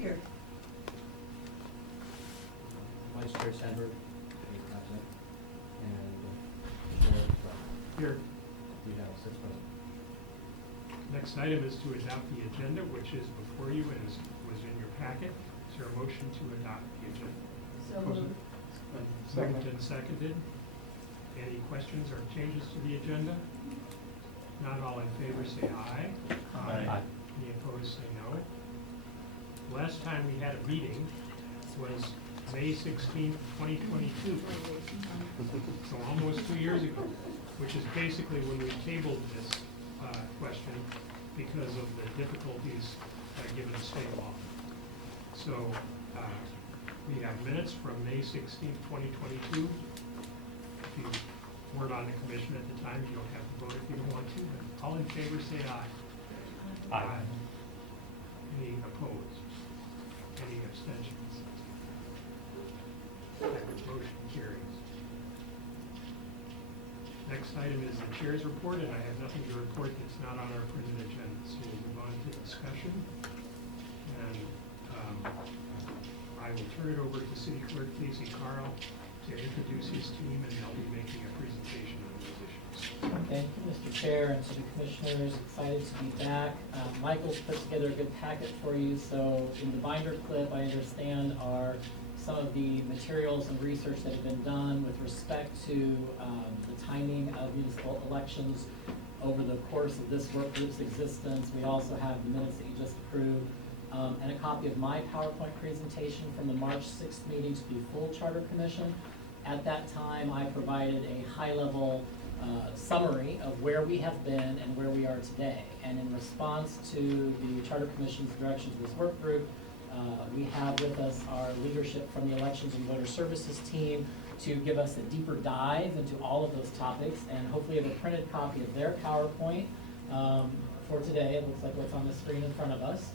Here. Vice Chair Sandberg, present, and Chair present. Here. We have 6 present. Next item is to adopt the agenda, which is before you and was in your packet. Is there a motion to adopt the agenda? So moved. Moved and seconded. Any questions or changes to the agenda? Not all in favor, say aye. Aye. Any opposed, say no. Last time we had a meeting was May 16th, 2022. So almost 2 years ago, which is basically when we tabled this question because of the difficulties given state law. So we have minutes from May 16th, 2022. If you weren't on the commission at the time, you don't have to vote if you don't want to. But all in favor, say aye. Aye. Any opposed? Any abstentions? Motion carries. Next item is the chair's report, and I have nothing to report that's not on our printed agenda. So we'll move on to discussion. And I will turn it over to City Clerk Casey Carl to introduce his team, and they'll be making a presentation on these issues. Thank you, Mr. Chair and City Commissioners. Excited to be back. Michael's put together a good packet for you. So in the binder clip, I understand are some of the materials and research that have been done with respect to the timing of municipal elections over the course of this work group's existence. We also have the minutes that you just approved, and a copy of my PowerPoint presentation from the March 6th meeting to the full Charter Commission. At that time, I provided a high-level summary of where we have been and where we are today. And in response to the Charter Commission's direction to this work group, we have with us our leadership from the Elections and Voter Services team to give us a deeper dive into all of those topics, and hopefully have a printed copy of their PowerPoint for today. It looks like what's on the screen in front of us.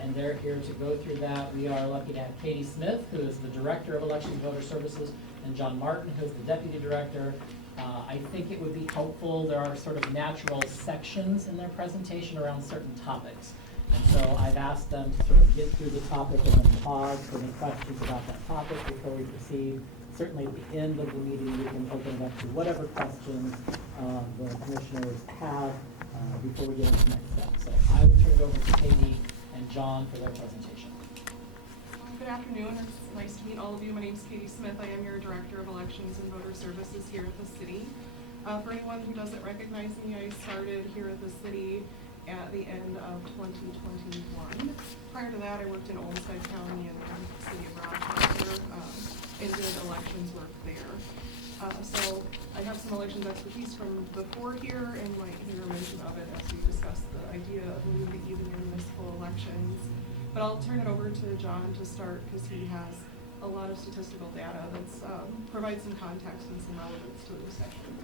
And they're here to go through that. We are lucky to have Katie Smith, who is the Director of Elections and Voter Services, and John Martin, who is the Deputy Director. I think it would be helpful, there are sort of natural sections in their presentation around certain topics. And so I've asked them to sort of get through the topic and then pause for any questions about that topic before we proceed. Certainly at the end of the meeting, we can open it up to whatever questions the commissioners have before we get into the next step. So I will turn it over to Katie and John for their presentation. Good afternoon. It's nice to meet all of you. My name is Katie Smith. I am your Director of Elections and Voter Services here at the city. For anyone who doesn't recognize me, I started here at the city at the end of 2021. Prior to that, I worked in Olmsted County and the city of Rochester and did elections work there. So I have some elections expertise from before here, and you might hear a mention of it as we discuss the idea of moving even in municipal elections. But I'll turn it over to John to start because he has a lot of statistical data that's provides some context and some relevance to the section.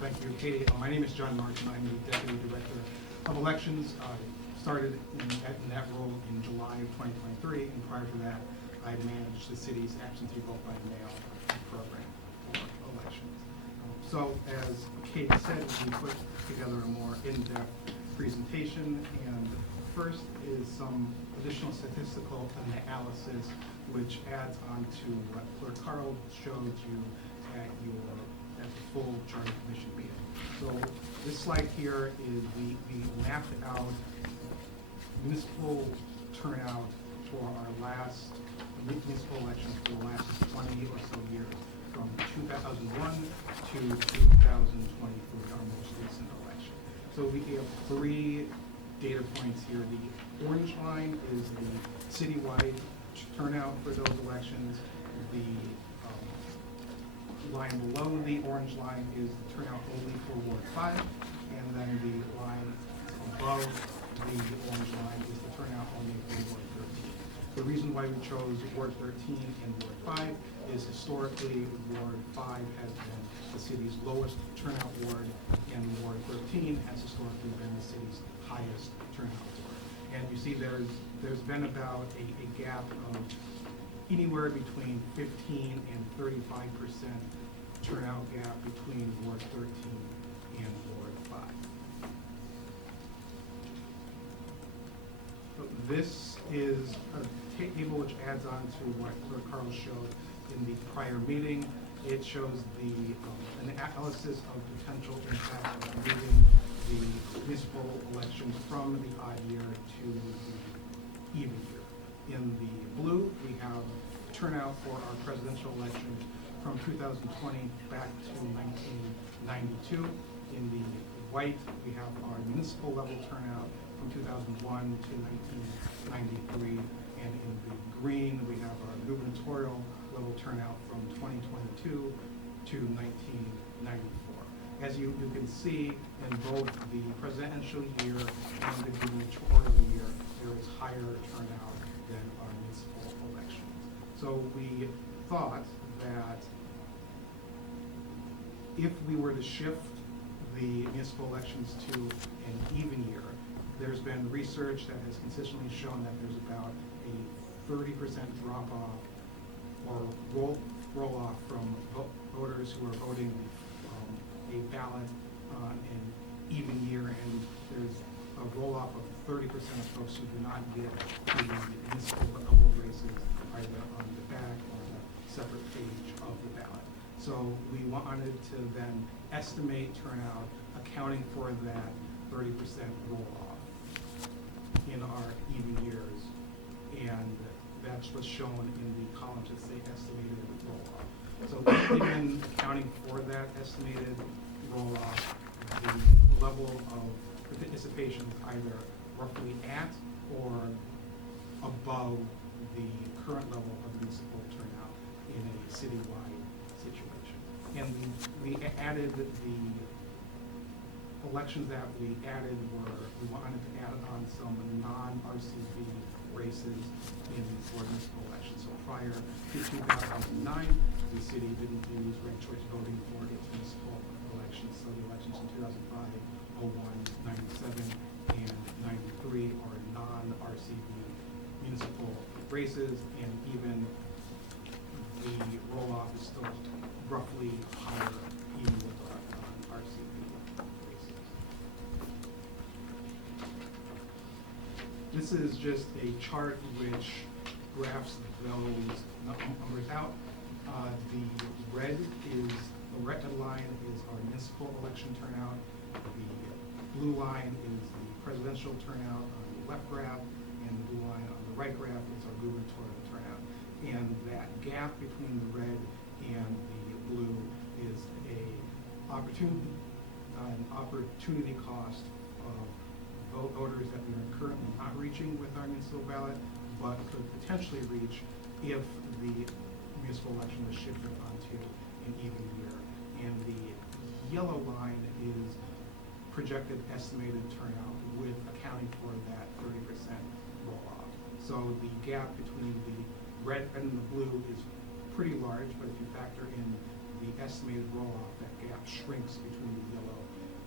Thank you, Katie. My name is John Martin. I'm the Deputy Director of Elections. I started in that role in July of 2023, and prior to that, I managed the city's absentee vote by mail program for elections. So, as Katie said, we put together a more in-depth presentation, and first is some additional statistical analysis which adds on to what Clerk Carl showed you at the full Charter Commission meeting. So this slide here is we mapped out municipal turnout for our last municipal elections for the last 20 or so years, from 2001 to 2023, our most recent election. So we have 3 data points here. The orange line is the citywide turnout for those elections. The line below the orange line is the turnout only for Ward 5, and then the line above the orange line is the turnout only for Ward 13. The reason why we chose Ward 13 and Ward 5 is historically Ward 5 has been the city's lowest turnout ward, and Ward 13 has historically been the city's highest turnout ward. And you see there's been about a gap of anywhere between 15 and 35% turnout gap between Ward 13 and Ward 5. So this is a table which adds on to what Clerk Carl showed in the prior meeting. It shows the analysis of potential impact of moving the municipal elections from the odd year to the even year. In the blue, we have turnout for our presidential elections from 2020 back to 1992. In the white, we have our municipal level turnout from 2001 to 1993. And in the green, we have our gubernatorial level turnout from 2022 to 1994. As you can see, in both the presidential year and the gubernatorial year, there is higher turnout than our municipal elections. So we thought that if we were to shift the municipal elections to an even year, there's been research that has consistently shown that there's about a 30% drop-off or roll-off from voters who are voting a ballot on an even year, and there's a roll-off of 30% of folks who do not get to the municipal level races either on the back or the separate page of the ballot. So we wanted to then estimate turnout accounting for that 30% roll-off in our even years, and that's what's shown in the columns that say estimated roll-off. So even accounting for that estimated roll-off, the level of participation is either roughly at or above the current level of municipal turnout in a citywide situation. And we added the elections that we added were, we wanted to add on some non-RCV races in for municipal elections. So prior to 2009, the city didn't use ranked choice voting for its municipal elections. So the elections in 2005, 01, 97, and 93 are non-RCV municipal races, and even the roll-off is still roughly higher even with our non-RCV races. This is just a chart which graphs those numbers out. The red line is our municipal election turnout. The blue line is the presidential turnout on the left graph, and the blue line on the right graph is our gubernatorial turnout. And that gap between the red and the blue is an opportunity cost of voters that we are currently not reaching with our municipal ballot, but could potentially reach if the municipal election was shifted onto an even year. And the yellow line is projected estimated turnout with accounting for that 30% roll-off. So the gap between the red and the blue is pretty large, but if you factor in the estimated roll-off, that gap shrinks between the yellow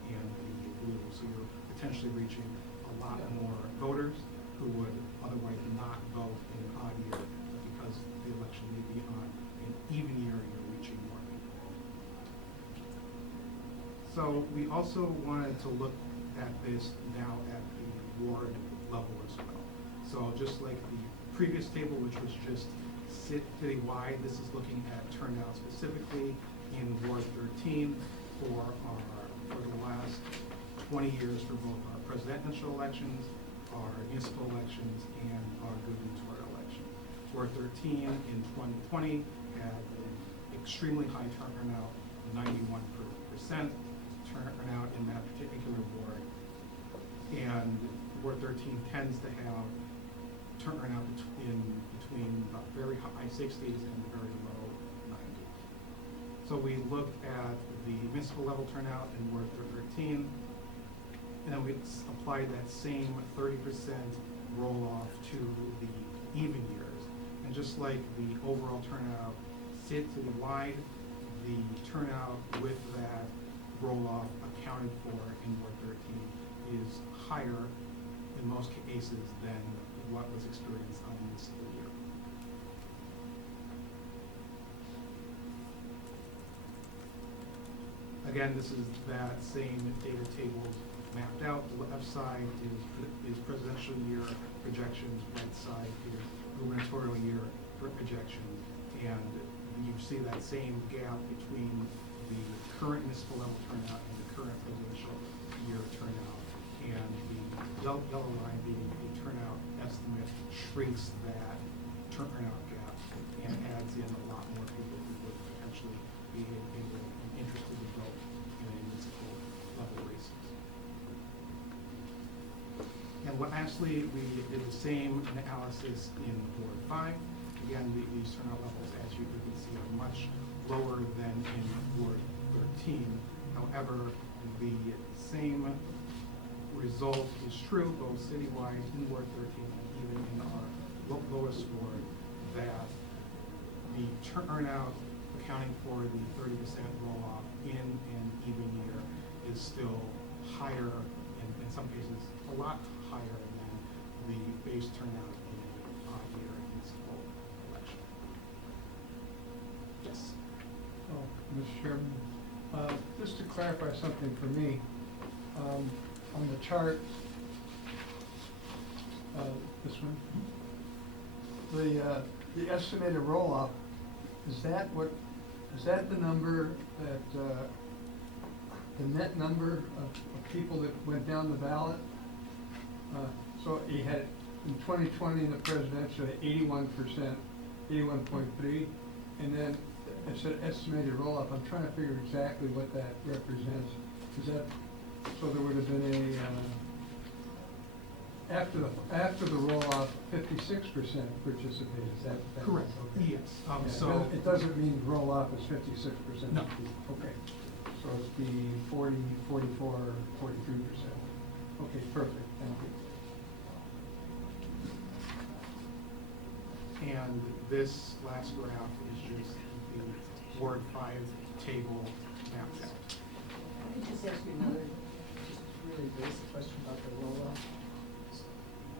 and the blue. So you're potentially reaching a lot more voters who would otherwise not vote in an odd year, but because the election may be on an even year, you're reaching more people. So we also wanted to look at this now at the ward level as well. So just like the previous table, which was just citywide, this is looking at turnout specifically in Ward 13 for the last 20 years for both our presidential elections, our municipal elections, and our gubernatorial election. Ward 13 in 2020 had an extremely high turnout, 91% turnout in that particular ward. And Ward 13 tends to have turnout between very high 60s and very low 90s. So we looked at the municipal level turnout in Ward 13, and then we applied that same 30% roll-off to the even years. And just like the overall turnout citywide, the turnout with that roll-off accounted for in Ward 13 is higher in most cases than what was experienced on the municipal year. Again, this is that same data table mapped out. The left side is presidential year projections, right side is gubernatorial year projections. And you see that same gap between the current municipal level turnout and the current presidential year turnout. And the yellow line being the turnout estimate shrinks that turnout gap and adds in a lot more people who would potentially be able and interested to vote in a municipal level races. And lastly, we did the same analysis in Ward 5. Again, these turnout levels, as you can see, are much lower than in Ward 13. However, the same result is true both citywide in Ward 13 and even in our lowest ward, that the turnout accounting for the 30% roll-off in an even year is still higher, in some cases, a lot higher than the base turnout in a odd-year municipal election. Yes? Oh, Mr. Chairman, just to clarify something for me, on the chart, this one, the estimated roll-off, is that the number that, the net number of people that went down the ballot? So you had, in 2020, in the presidential, 81%, 81.3, and then it said estimated roll-up. I'm trying to figure exactly what that represents. Is that, so there would have been after the roll-off, 56% participated, is that? Correct, okay. yes. Yeah, So it doesn't mean roll-off is 56%. No. Okay, so it's the 40, 44, 43%. Okay, perfect, thank you. And this last graph is just the Ward 5 table mapped out. I could just ask you another, just really basic question about the roll-up.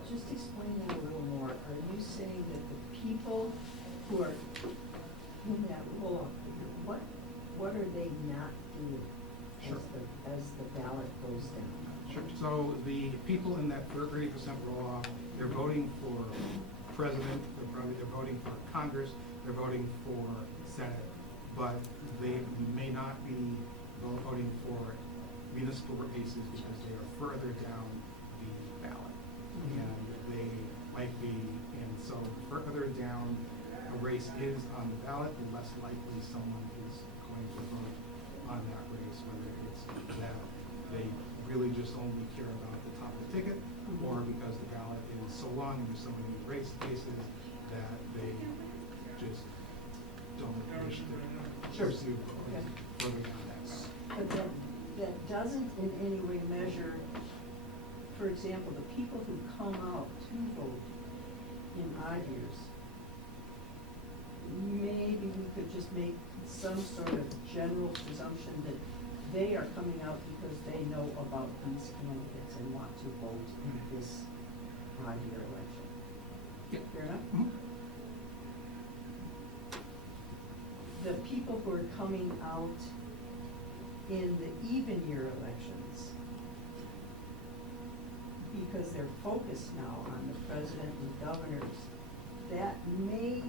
Just explain that a little more. Are you saying that the people who are in that roll-up, what are they not doing Sure. as the ballot goes down? Sure. So the people in that 30% roll-off, they're voting for president, they're voting for Congress, they're voting for Senate, but they may not be voting for municipal races because they are further down the ballot. And they might be, and so the further down a race is on the ballot, the less likely someone is going to vote on that race, whether it's that they really just only care about the top of the ticket, or because the ballot is so long and there's so many race cases that they just don't wish to pursue further down that ballot. But that doesn't in any way measure, for example, the people who come out to vote in odd years. Maybe we could just make some sort of general presumption that they are coming out because they know about these candidates and want to vote in this odd year election. Yeah. Fair enough? Mhm. The people who are coming out in the even year elections, because they're focused now on the president and governors, that may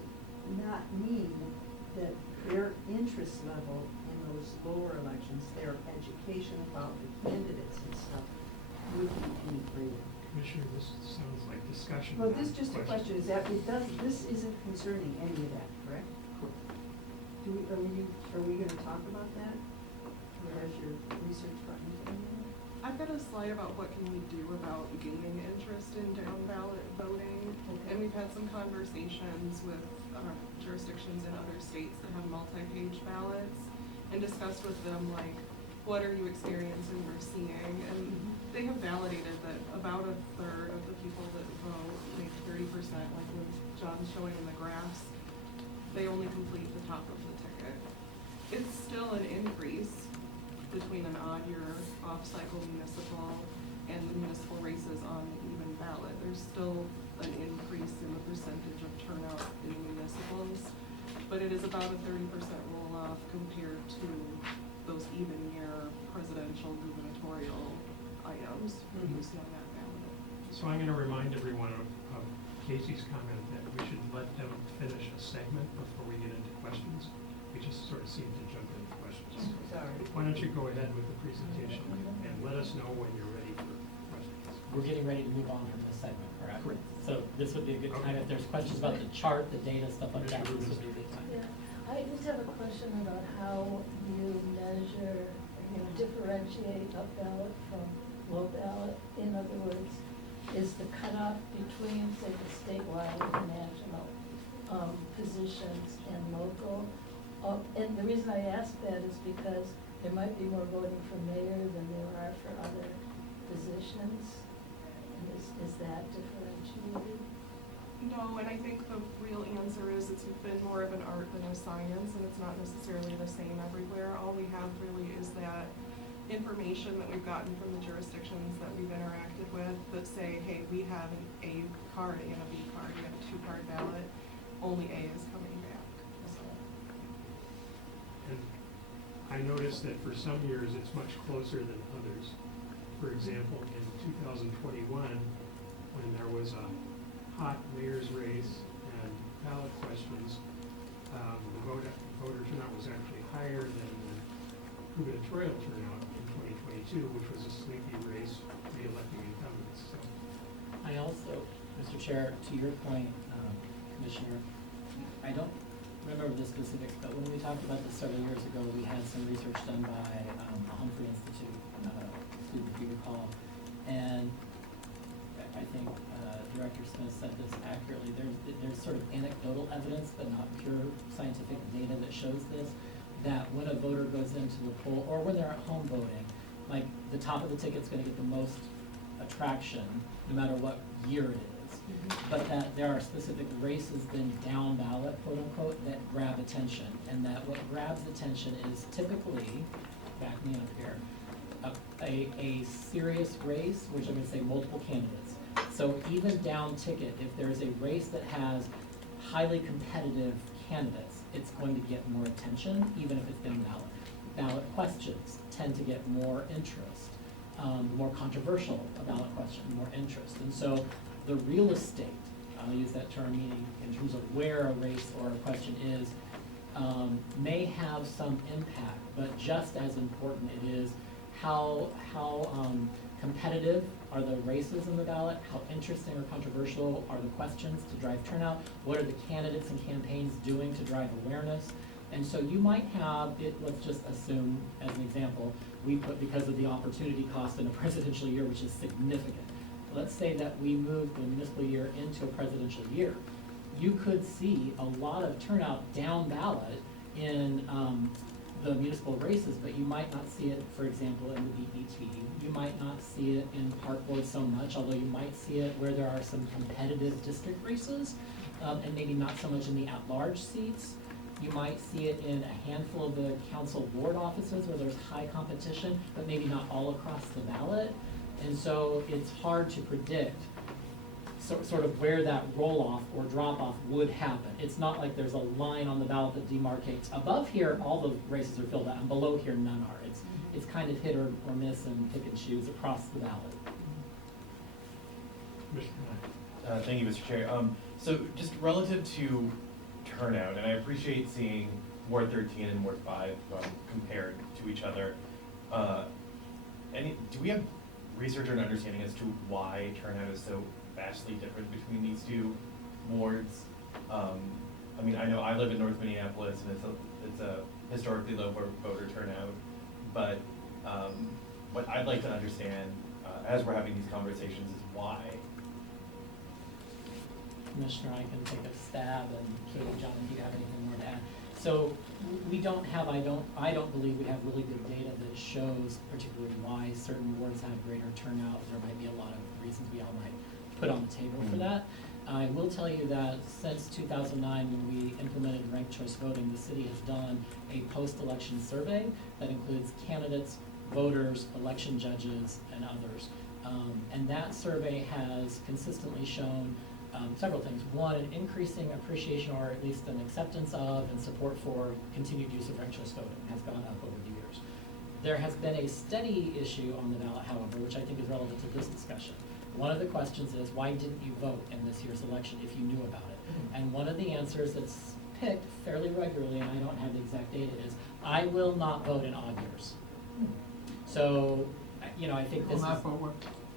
not mean that their interest level in those lower elections, their education about the candidates and stuff, would be any greater. Commissioner, this sounds like discussion. Well, not this just a question, is that, this isn't concerning any of that, correct? Are we gonna talk about that? Or has your research gotten into any of that? I've got a slide about what can we do about gaining interest in down ballot voting. Okay. And we've had some conversations with jurisdictions in other states that have multi-page ballots and discussed with them, like, what are you experiencing or seeing? And they have validated that about a third of the people that vote, maybe 30%, like what John's showing in the graphs, they only complete the top of the ticket. It's still an increase between an odd year off-cycle municipal and the municipal races on the even ballot. There's still an increase in the percentage of turnout in municipals, but it is about a 30% roll-off compared to those even year presidential, gubernatorial items for use on that ballot. So I'm gonna remind everyone of Casey's comment that we should let them finish a segment before we get into questions. We just sort of seem to jump into questions. Sorry. Why don't you go ahead with the presentation and let us know when you're ready for questions. We're getting ready to move on from this segment, correct? Correct. So this would be a good time, Okay. if there's questions about the chart, the data, stuff like that, this would be a good time. Yeah, I just have a question about how you measure, differentiate up ballot from low ballot. In other words, is the cutoff between, say, the statewide and national positions and local? And the reason I ask that is because there might be more voting for mayor than there are for other positions. And is that differentiated? No, and I think the real answer is it's been more of an art than a science, and it's not necessarily the same everywhere. All we have really is that information that we've gotten from the jurisdictions that we've interacted with that say, hey, we have an A card and a B card, we have a 2-card ballot, only A is coming back, so. And I noticed that for some years, it's much closer than others. For example, in 2021, when there was a hot mayor's race and ballot questions, the voter turnout was actually higher than the gubernatorial turnout in 2022, which was a sleepy race re-electing incumbents. So I also, Mr. Chair, to your point, Commissioner, I don't remember the specifics, but when we talked about this several years ago, we had some research done by the Humphrey Institute, if you recall, and I think Director Smith said this accurately. There's sort of anecdotal evidence, but not pure scientific data that shows this, that when a voter goes into the poll, or when they're at home voting, like the top of the ticket's gonna get the most attraction, no matter what year it is. But that there are specific races then down ballot, quote unquote, that grab attention. And that what grabs attention is typically, back me up here, a serious race, which I'm gonna say multiple candidates. So even down ticket, if there's a race that has highly competitive candidates, it's going to get more attention, even if it's down ballot. Ballot questions tend to get more interest. The more controversial a ballot question, more interest. And so the real estate, I'll use that term, meaning in terms of where a race or a question is, may have some impact, but just as important it is how competitive are the races in the ballot, how interesting or controversial are the questions to drive turnout, what are the candidates and campaigns doing to drive awareness. And so you might have it, let's just assume, as an example, we put, because of the opportunity cost in a presidential year, which is significant. Let's say that we move the municipal year into a presidential year. You could see a lot of turnout down ballot in the municipal races, but you might not see it, for example, in the BET. You might not see it in park board so much, although you might see it where there are some competitive district races, and maybe not so much in the at-large seats. You might see it in a handful of the council board offices where there's high competition, but maybe not all across the ballot. And so it's hard to predict sort of where that roll-off or drop-off would happen. It's not like there's a line on the ballot that demarcates. Above here, all the races are filled out, and below here, none are. It's kind of hit or miss and pick and choose across the ballot. Commissioner Knight. Thank you, Mr. Chair. So just relative to turnout, and I appreciate seeing Ward 13 and Ward 5 compared to each other. Do we have research or an understanding as to why turnout is so vastly different between these two wards? I mean, I know I live in North Minneapolis, and it's a historically low voter turnout, but what I'd like to understand as we're having these conversations is why. Commissioner, I can take a stab, and Katie, John, if you have anything more to add. So we don't have, I don't believe we have really good data that shows particularly why certain wards have greater turnout. There might be a lot of reasons we all might put on the table for that. I will tell you that since 2009, when we implemented ranked choice voting, the city has done a post-election survey that includes candidates, voters, election judges, and others. And that survey has consistently shown several things. One, an increasing appreciation, or at least an acceptance of and support for continued use of ranked choice voting has gone up over the years. There has been a steady issue on the ballot, however, which I think is relevant to this discussion. One of the questions is, why didn't you vote in this year's election if you knew about it? And one of the answers that's picked fairly regularly, and I don't have the exact data, is, I will not vote in odd years. So, I think this Will is. not vote what?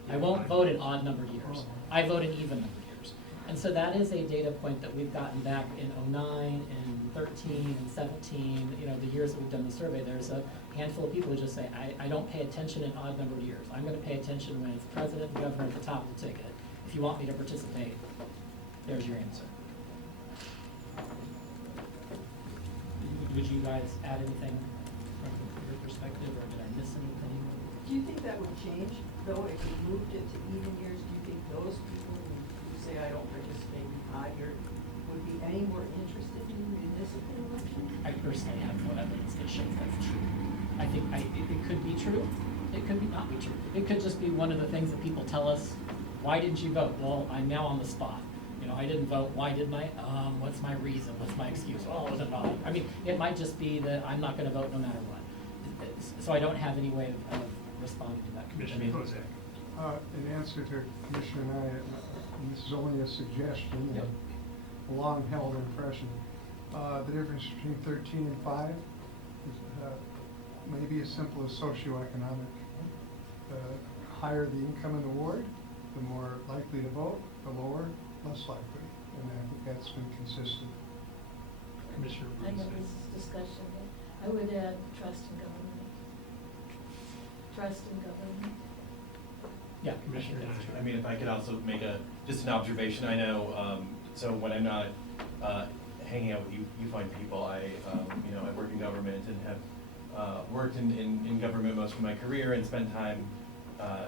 I won't vote in odd numbered years. I vote in even numbered years. And so that is a data point that we've gotten back in '09 and '13 and '17, the years that we've done the survey. There's a handful of people who just say, I don't pay attention in odd numbered years. I'm gonna pay attention when it's president and governor at the top of the ticket. If you want me to participate, there's your answer. Would you guys add anything from your perspective, or did I miss anything? Do you think that would change, though, if you moved it to even years? Do you think those people who say, I don't participate in odd year, would be any more interested in municipal elections? I personally have no evidence that shows that's true. I think it could be true, it could not be true. It could just be one of the things that people tell us, why didn't you vote? Well, I'm now on the spot. I didn't vote, why didn't I? What's my reason, what's my excuse? Oh, it was an odd. I mean, it might just be that I'm not gonna vote no matter what. So I don't have any way of responding to that. Commissioner Kozak. In answer to Commissioner Nye, and this is only a suggestion, Yep. a long-held impression, the difference between 13 and 5 is maybe as simple as socioeconomic. The higher the income in the ward, the more likely to vote, the lower, less likely. And I think that's been consistent. Commissioner I know Bruce. this is discussion, I would add trust in government. Trust in government. Yeah, Commissioner I think that's Nye. true. I mean, if I could also make just an observation, I know, so when I'm not hanging out with you fine people, I work in government and have worked in government most of my career and spent time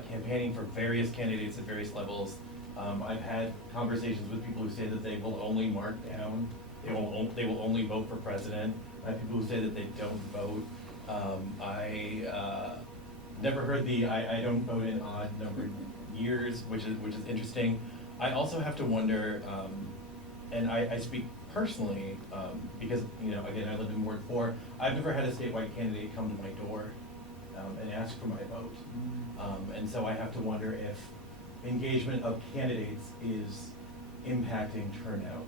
campaigning for various candidates at various levels. I've had conversations with people who say that they will only mark down, they will only vote for president. I have people who say that they don't vote. I never heard I don't vote in odd numbered years, which is interesting. I also have to wonder, and I speak personally, because, again, I live in Ward 4, I've never had a statewide candidate come to my door and ask for my vote. And so I have to wonder if engagement of candidates is impacting turnout.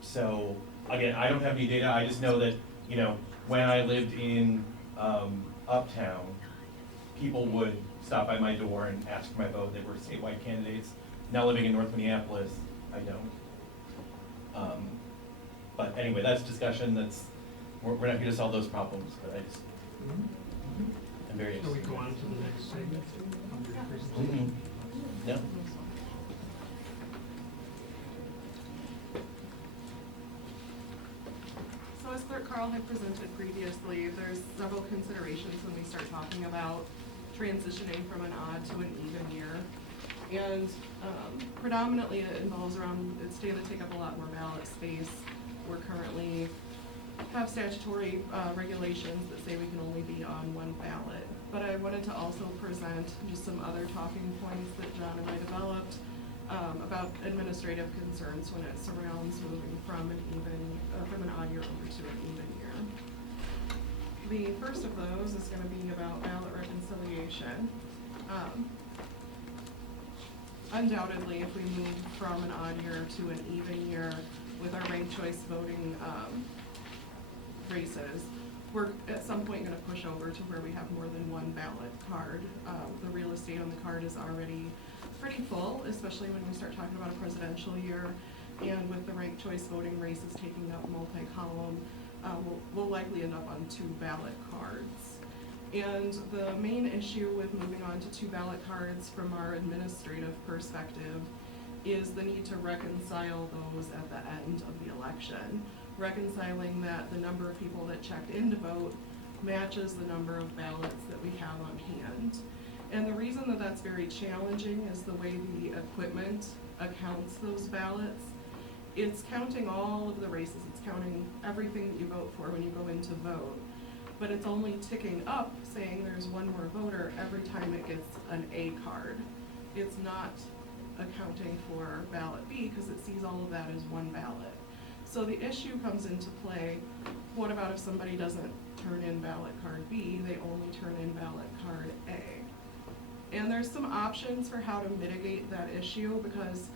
So, again, I don't have any data, I just know that, when I lived in Uptown, people would stop by my door and ask for my vote. They were statewide candidates. Now living in North Minneapolis, I don't. But anyway, that's discussion. We're not here to solve those problems, but I'm very Shall we interested. go on to the next segment of your presentation? Yeah. So as Clerk Carl had presented previously, there's several considerations when we start talking about transitioning from an odd to an even year. And predominantly it involves around, it's data take up a lot more ballot space. We're currently have statutory regulations that say we can only be on one ballot. But I wanted to also present just some other talking points that John and I developed about administrative concerns when it surrounds moving from an odd year over to an even year. The first of those is going to be about ballot reconciliation. Undoubtedly, if we move from an odd year to an even year with our ranked choice voting races, we're at some point going to push over to where we have more than one ballot card. The real estate on the card is already pretty full, especially when we start talking about a presidential year. And with the ranked choice voting races taking up multi-column, we'll likely end up on 2 ballot cards. And the main issue with moving on to 2 ballot cards from our administrative perspective is the need to reconcile those at the end of the election. Reconciling that the number of people that checked in to vote matches the number of ballots that we have on hand. And the reason that that's very challenging is the way the equipment accounts those ballots. It's counting all of the races, it's counting everything that you vote for when you go in to vote. But it's only ticking up, saying there's one more voter every time it gets an A card. It's not accounting for ballot B because it sees all of that as one ballot. So the issue comes into play, what about if somebody doesn't turn in ballot card B, they only turn in ballot card A. And there's some options for how to mitigate that issue because,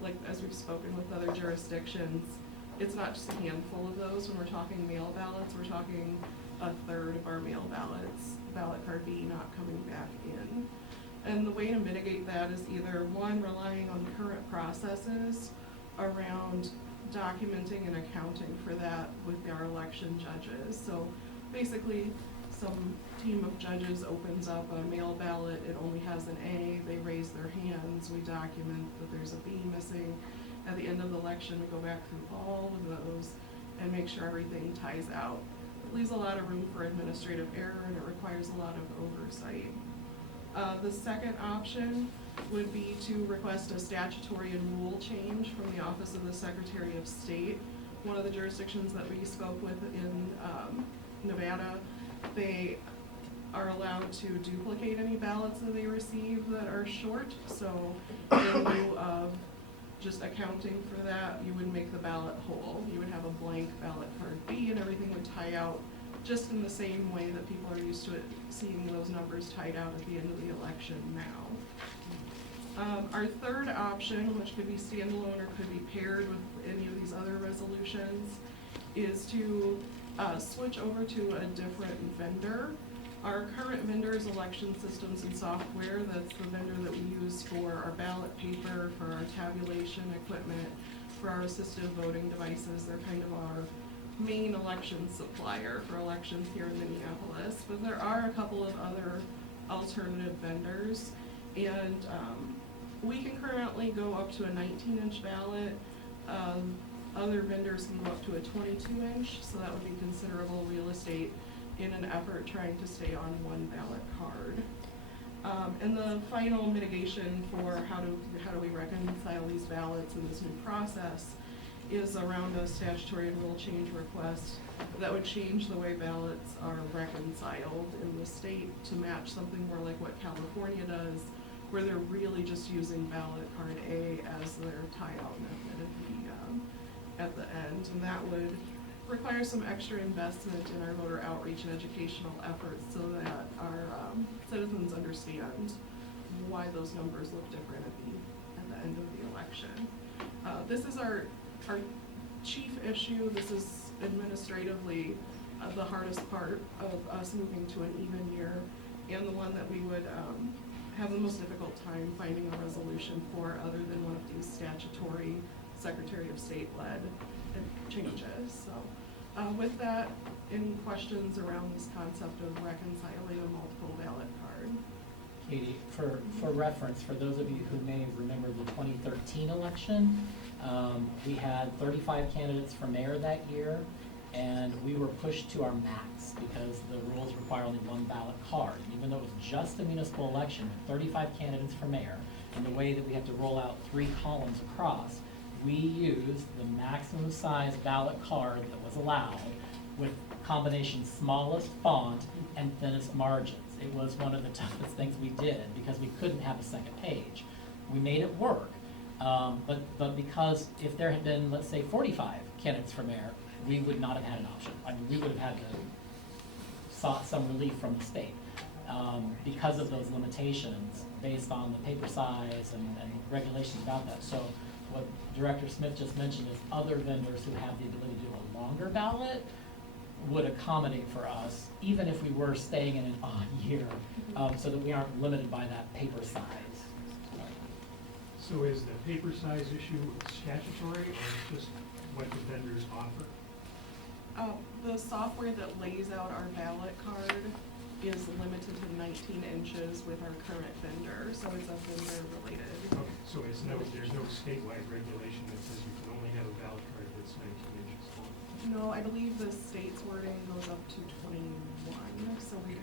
like as we've spoken with other jurisdictions, it's not just a handful of those. When we're talking mail ballots, we're talking a third of our mail ballots, ballot card B not coming back in. And the way to mitigate that is either one, relying on the current processes around documenting and accounting for that with our election judges. So basically, some team of judges opens up a mail ballot, it only has an A, they raise their hands, we document that there's a B missing. At the end of the election, we go back through all of those and make sure everything ties out. It leaves a lot of room for administrative error and it requires a lot of oversight. The second option would be to request a statutory and rule change from the Office of the Secretary of State. One of the jurisdictions that we spoke with in Nevada, they are allowed to duplicate any ballots that they receive that are short. So in lieu of just accounting for that, you would make the ballot whole. You would have a blank ballot card B and everything would tie out just in the same way that people are used to it, seeing those numbers tied out at the end of the election now. Our third option, which could be standalone or could be paired with any of these other resolutions, is to switch over to a different vendor. Our current vendor is Election Systems and Software. That's the vendor that we use for our ballot paper, for our tabulation equipment, for our assistive voting devices. They're kind of our main election supplier for elections here in Minneapolis. But there are a couple of other alternative vendors. And we can currently go up to a 19-inch ballot. Other vendors can go up to a 22-inch, so that would be considerable real estate in an effort trying to stay on one ballot card. And the final mitigation for how do we reconcile these ballots in this new process is around a statutory and rule change request that would change the way ballots are reconciled in the state to match something more like what California does, where they're really just using ballot card A as their tie-out method at the end. And that would require some extra investment in our voter outreach and educational efforts so that our citizens understand why those numbers look different at the end of the election. This is our chief issue. This is administratively the hardest part of us moving to an even year, and the one that we would have the most difficult time finding a resolution for other than one of these statutory Secretary of State led changes. So with that, any questions around this concept of reconciling a multiple ballot card? Katie, for reference, for those of you who may remember the 2013 election, we had 35 candidates for mayor that year, and we were pushed to our max because the rules require only one ballot card. Even though it was just a municipal election, 35 candidates for mayor, and the way that we have to roll out 3 columns across, we used the maximum size ballot card that was allowed with combination smallest font and thinnest margins. It was one of the toughest things we did because we couldn't have a second page. We made it work, but because if there had been, let's say, 45 candidates for mayor, we would not have had an option. I mean, we would have had to sought some relief from the state because of those limitations based on the paper size and regulations about that. So what Director Smith just mentioned is other vendors who have the ability to do a longer ballot would accommodate for us, even if we were staying in an odd year, so that we aren't limited by that paper size. So is the paper size issue statutory or just what the vendors offer? The software that lays out our ballot card is limited to 19 inches with our current vendor, so it's a vendor related. Okay, so there's no statewide regulation that says you can only have a ballot card that's 19 inches long? No, I believe the state's wording goes up to 21,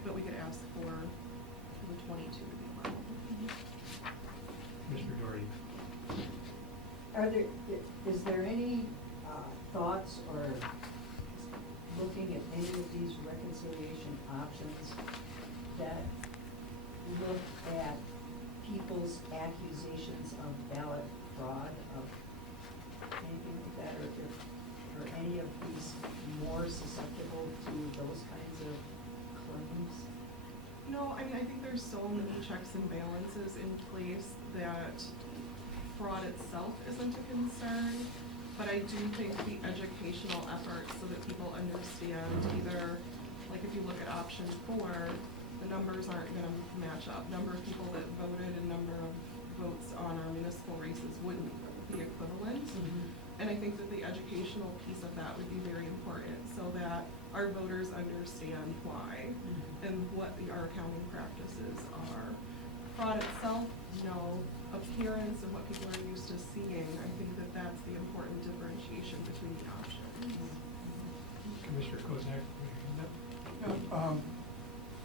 but we could ask for the 22 to be allowed. Mr. Doherty? Is there any thoughts or looking at any of these reconciliation options that look at people's accusations of ballot fraud, of anything like that, or any of these more susceptible to those there's so many checks and balances in place that fraud itself isn't a concern, but I do think the educational efforts so that people understand either, like if you look at option 4, the numbers aren't gonna match up. Number of people that voted and number of votes on our municipal races wouldn't be equivalent. And I think that the educational piece of that would be very important so that our voters understand why and what our accounting practices are. Fraud itself, no. Appearance and what people are used to seeing, I think that that's the important differentiation between the options. Commissioner Kozak.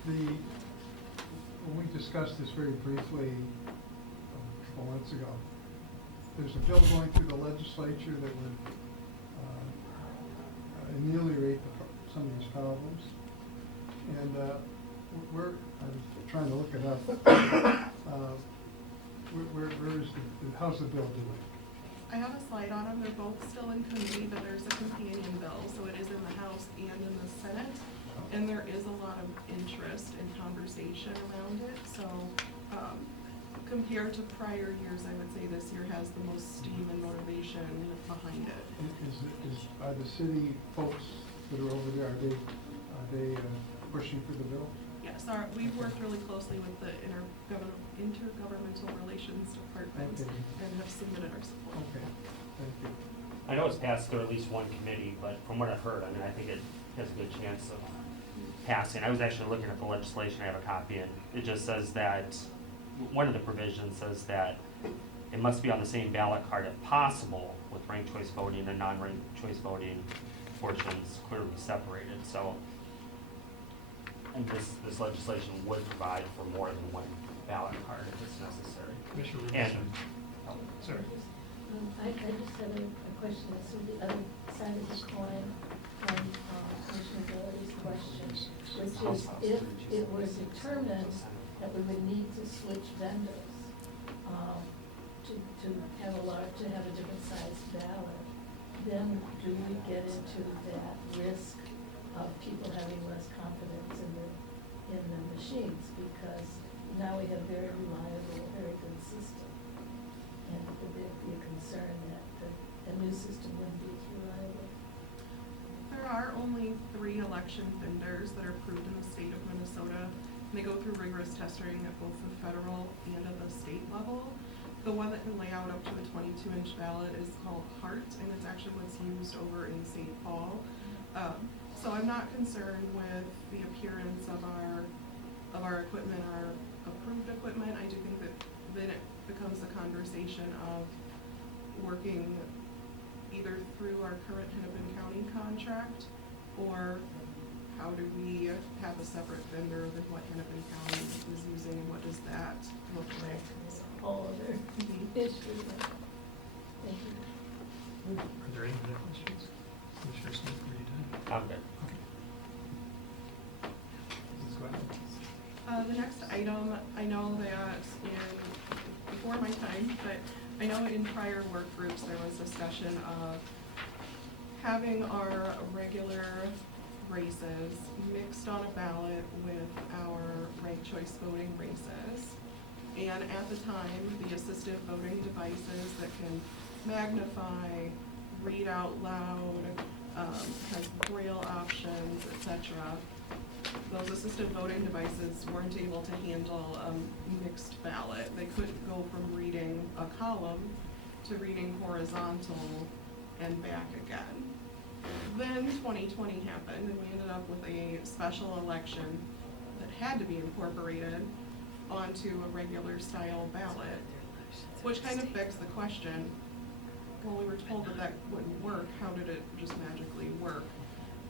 When we discussed this very briefly a couple months ago, there's a bill going through the legislature that would ameliorate some of these problems. And I was trying to look it up. Where is how's the bill doing? I have a slide on them. They're both still in committee, but there's a companion bill, so it is in the House and in the Senate. And there is a lot of interest and conversation around it. So compared to prior years, I would say this year has the most steam and motivation behind it. Are the city folks that are over there, are they pushing for the bill? Yes, we've worked really closely with the Intergovernmental Relations Department and have submitted our support. Okay, thank you. I know it's passed through at least one committee, but from what I've heard, I mean, I think it has a good chance of passing. I was actually looking at the legislation, I have a copy, and it just says that, one of the provisions says that it must be on the same ballot card if possible, with ranked choice voting and non-ranked choice voting portions clearly separated. So, and this legislation would provide for more than one ballot card if it's necessary. Commissioner And, Rubinstein. Sorry. I just had a question as to the other side of the coin from Commissioner Doherty's question, which is if it were determined that we would need to switch vendors to have a different sized ballot, then do we get into that risk of people having less confidence in the machines? Because now we have very reliable, very good system. And would there be a concern that a new system wouldn't be as reliable? There are only 3 election vendors that are approved in the state of Minnesota. And they go through rigorous testing at both the federal and at the state level. The one that can lay out up to a 22-inch ballot is called HART, and it's actually what's used over in St. Paul. So I'm not concerned with the appearance of our equipment, our approved equipment. I do think that then it becomes a conversation of working either through our current Hennepin County contract, or how do we have a separate vendor than what Hennepin County is using, and what does that look like? So, All other issues. Thank you. Are there any other questions? Commissioner Smith, are you done? I'm good. Let's go ahead. The next item, I know that before my time, but I know in prior work groups there was discussion of having our regular races mixed on a ballot with our ranked choice voting races. And at the time, the assistive voting devices that can magnify, read out loud, has braille options, etc. Those assistive voting devices weren't able to handle a mixed ballot. They couldn't go from reading a column to reading horizontal and back again. Then 2020 happened, and we ended up with a special election that had to be incorporated onto a regular style ballot, which kind of begs the question, well, we were told that that wouldn't work, how did it just magically work?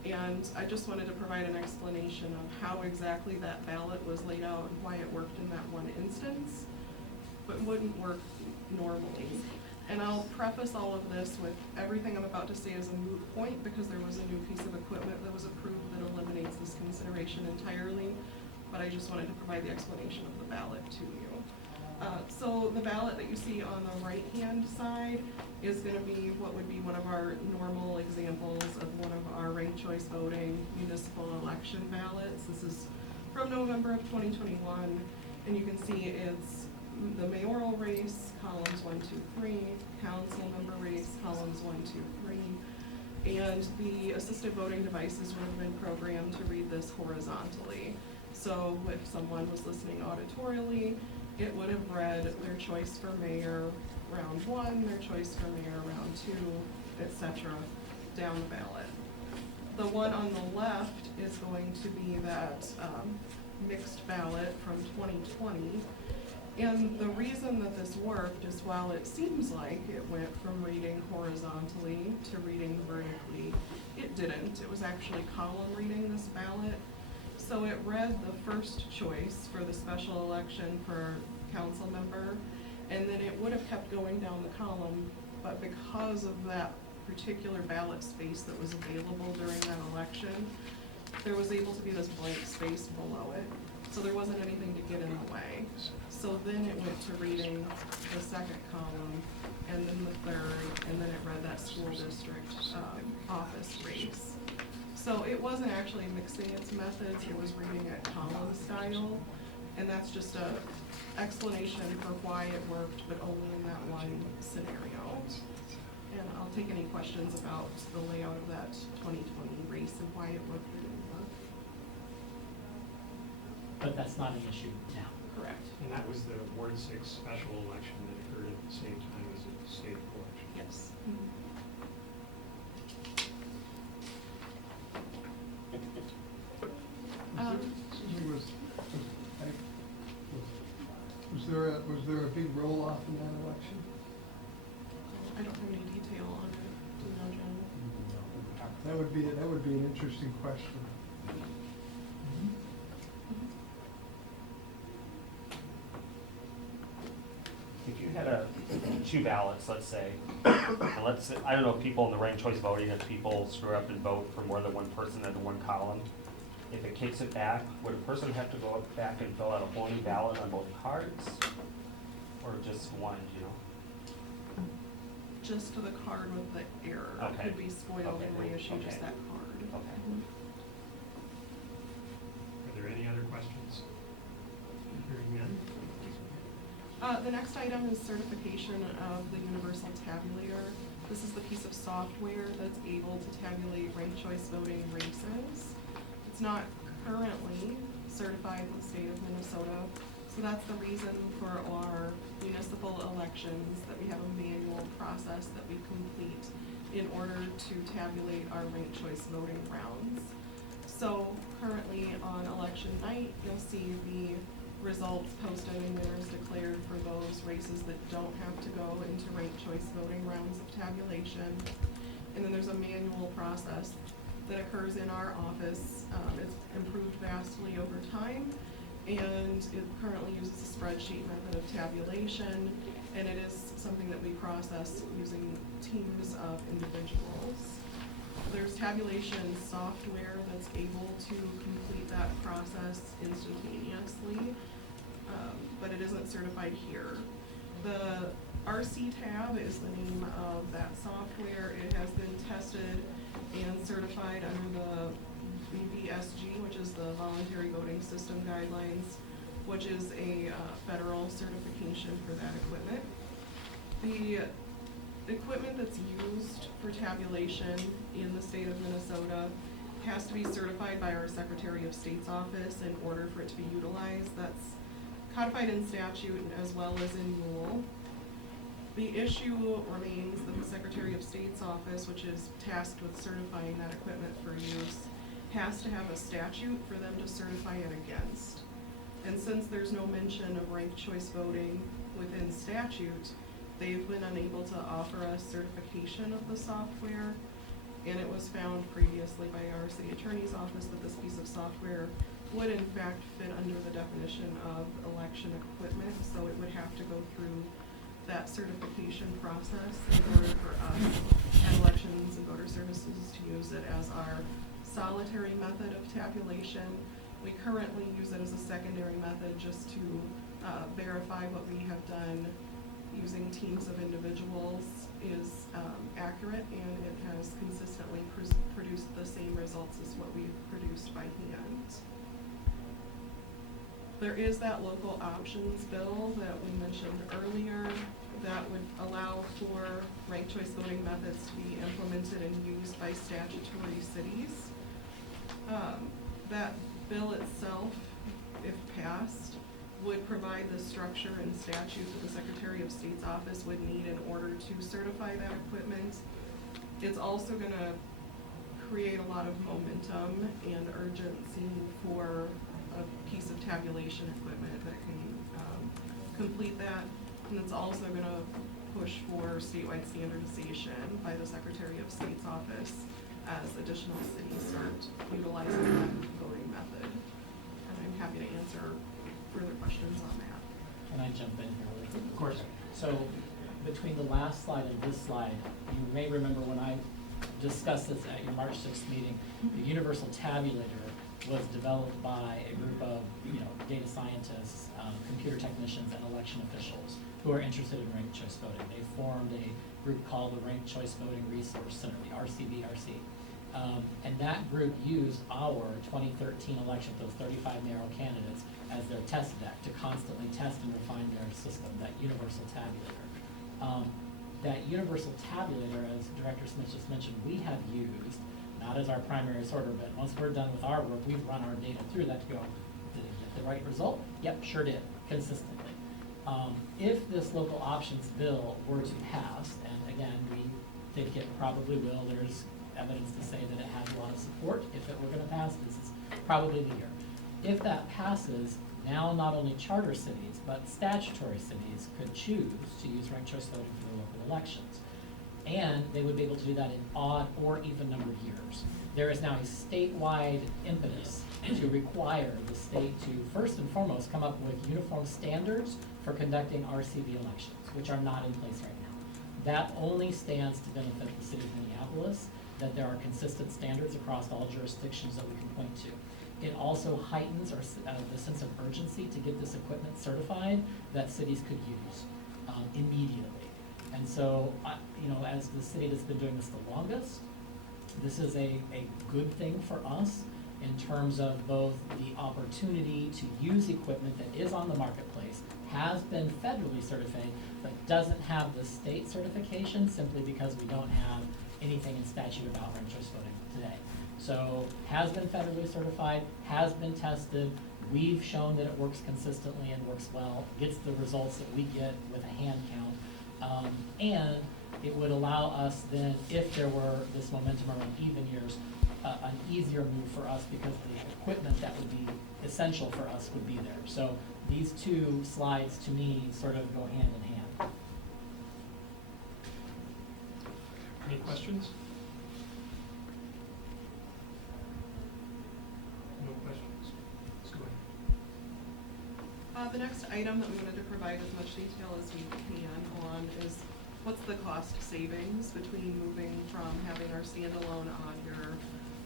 And I just wanted to provide an explanation of how exactly that ballot was laid out and why it worked in that one instance, but wouldn't work normally. And I'll preface all of this with everything I'm about to say is a moot point, because there was a new piece of equipment that was approved that eliminates this consideration entirely, but I just wanted to provide the explanation of the ballot to you. So the ballot that you see on the right-hand side is going to be what would be one of our normal examples of one of our ranked choice voting municipal election ballots. This is from November of 2021, And you can see it's the mayoral race, columns 1, 2, 3, council member race, columns 1, 2, 3. And the assistive voting devices would have been programmed to read this horizontally. So if someone was listening auditorially, it would have read their choice for mayor round 1, their choice for mayor round 2, etc. down the ballot. The one on the left is going to be that mixed ballot from 2020. And the reason that this worked is while it seems like it went from reading horizontally to reading vertically, it didn't. It was actually column reading this ballot. So it read the first choice for the special election for council member, and then it would have kept going down the column, but because of that particular ballot space that was available during that election, there was able to be this blank space below it. So there wasn't anything to get in the way. So then it went to reading the second column, and then the third, and then it read that school district office race. So it wasn't actually mixing its methods, it was reading it column style, and that's just a explanation for why it worked, but only in that one scenario. And I'll take any questions about the layout of that 2020 race and why it worked or didn't work. But that's not an issue now. Correct. And that was the Ward 6 special election that occurred at the same time as the state election. Yes. Was there a big roll-off in that election? I don't have any detail on it, do you know, Jen? That would be an interesting question. If you had two ballots, let's say, and let's say, I don't know if people in the ranked choice voting, if people screw up and vote for more than one person in one column, if it kicks it back, would a person have to go up back and fill out a whole new ballot on both cards? Or just one, do you know? Just to the card with the error. Okay. Could be spoiled Okay. and reissue Okay. just that card. Okay. Are there any other questions? Hearing none? The next item is certification of the universal tabulator. This is the piece of software that's able to tabulate ranked choice voting races. It's not currently certified in the state of Minnesota, so that's the reason for our municipal elections, that we have a manual process that we complete in order to tabulate our ranked choice voting rounds. So currently on election night, you'll see the results posted and winners declared for those races that don't have to go into ranked choice voting rounds of tabulation. And then there's a manual process that occurs in our office. It's improved vastly over time, and it currently uses a spreadsheet method of tabulation, and it is something that we process using teams of individuals. There's tabulation software that's able to complete that process instantaneously, but it isn't certified here. The RC tab is the name of that software. It has been tested and certified under the VVSG, which is the Voluntary Voting System Guidelines, which is a federal certification for that equipment. The equipment that's used for tabulation in the state of Minnesota has to be certified by our Secretary of State's office in order for it to be utilized. That's codified in statute as well as in rule. The issue remains that the Secretary of State's office, which is tasked with certifying that equipment for use, has to have a statute for them to certify it against. And since there's no mention of ranked choice voting within statute, they've been unable to offer us certification of the software. And it was found previously by our city attorney's office that this piece of software would in fact fit under the definition of election equipment, so it would have to go through that certification process in order for us at Elections and Voter Services to use it as our solitary method of tabulation. We currently use it as a secondary method just to verify what we have done using teams of individuals is accurate, and it has consistently produced the same results as what we've produced by hand. There is that local options bill that we mentioned earlier that would allow for ranked choice voting methods to be implemented and used by statutory cities. That bill itself, if passed, would provide the structure and statute that the Secretary of State's office would need in order to certify that equipment. It's also gonna create a lot of momentum and urgency for a piece of tabulation equipment that can complete that. And it's also gonna push for statewide standardization by the Secretary of State's office as additional cities start utilizing that voting method. And I'm happy to answer further questions on that. Can I jump in here really quick? Of course. So between the last slide and this slide, you may remember when I discussed this at your March 6th meeting, the universal tabulator was developed by a group of, data scientists, computer technicians, and election officials who are interested in ranked choice voting. They formed a group called the Ranked Choice Voting Resource Center, the RCVRC. And that group used our 2013 election, those 35 mayoral candidates, as their test deck to constantly test and refine their system, that universal tabulator. That universal tabulator, as Director Smith just mentioned, we have used, not as our primary sorter, but once we're done with our work, we've run our data through that to go, did it get the right result? Yep, sure did, consistently. If this local options bill were to pass, and again, we think it probably will, there's evidence to say that it has a lot of support. If it were gonna pass, this is probably the year. If that passes, now not only charter cities, but statutory cities could choose to use ranked choice voting for their local elections. And they would be able to do that in odd or even numbered years. There is now a statewide impetus to require the state to, first and foremost, come up with uniform standards for conducting RCV elections, which are not in place right now. That only stands to benefit the city of Minneapolis, that there are consistent standards across all jurisdictions that we can point to. It also heightens the sense of urgency to get this equipment certified that cities could use immediately. And so, as the city that's been doing this the longest, this is a good thing for us in terms of both the opportunity to use equipment that is on the marketplace, has been federally certified, but doesn't have the state certification simply because we don't have anything in statute about ranked choice voting today. So has been federally certified, has been tested, we've shown that it works consistently and works well, gets the results that we get with a hand count. And it would allow us then, if there were this momentum around even years, an easier move for us because the equipment that would be essential for us would be there. So these two slides, to me, sort of go hand in hand. Any questions? No questions. Let's go ahead. The next item that we wanted to provide as much detail as we can on is what's the cost savings between moving from having our standalone odd year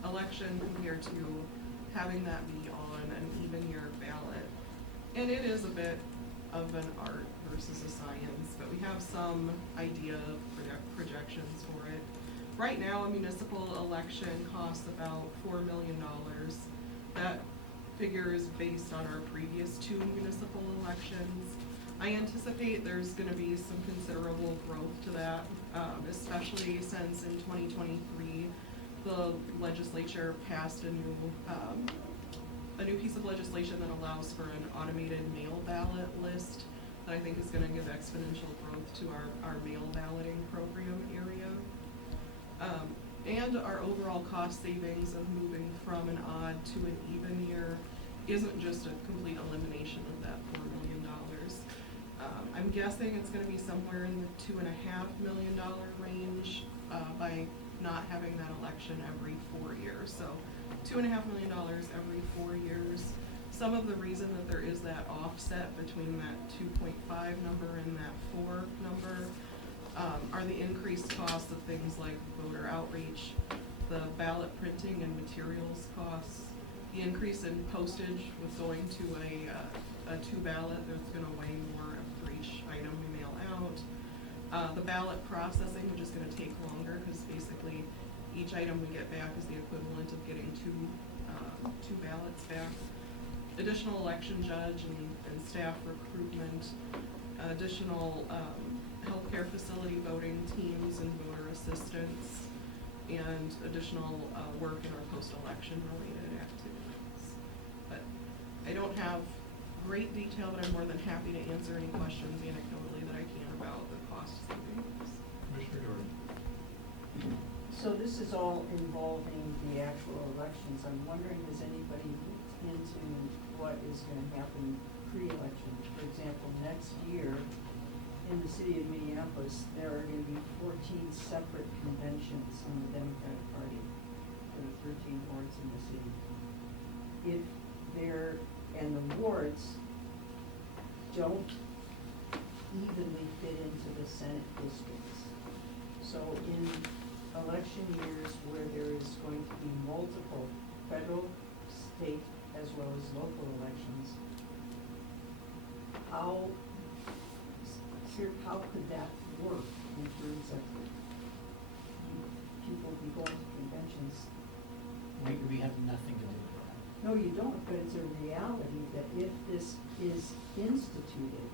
election compared to having that be on an even year ballot. And it is a bit of an art versus a science, but we have some idea of projections for it. Right now, a municipal election costs about $4 million. That figure is based on our previous 2 municipal elections. I anticipate there's gonna be some considerable growth to that, especially since in 2023, the legislature passed a new piece of legislation that allows for an automated mail ballot list that I think is gonna give exponential growth to our mail balloting program area. And our overall cost savings of moving from an odd to an even year isn't just a complete elimination of that $4 million. I'm guessing it's gonna be somewhere in the $2.5 million range by not having that election every 4 years. So $2.5 million every 4 years. Some of the reason that there is that offset between that 2.5 number and that 4 number are the increased costs of things like voter outreach, the ballot printing and materials costs, the increase in postage with going to a 2 ballot, there's gonna weigh more for each item we mail out. The ballot processing, which is gonna take longer, because basically each item we get back is the equivalent of getting two ballots back. additional election judge and staff recruitment, additional healthcare facility voting teams and voter assistance, and additional work in our post-election related activities. But I don't have great detail, but I'm more than happy to answer any questions anecdotally that I can about the cost savings. Commissioner Doherty. So this is all involving the actual elections. I'm wondering, has anybody looked into what is gonna happen pre-election? For example, next year, in the city of Minneapolis, there are gonna be 14 separate conventions on the Democratic Party for the 13 wards in the city. If they're, and the wards don't evenly fit into the Senate districts. So in election years where there is going to be multiple federal, state, as well as local elections, how could that work in terms of people be going to conventions? We have nothing to do with that. No, you don't, but it's a reality that if this is instituted,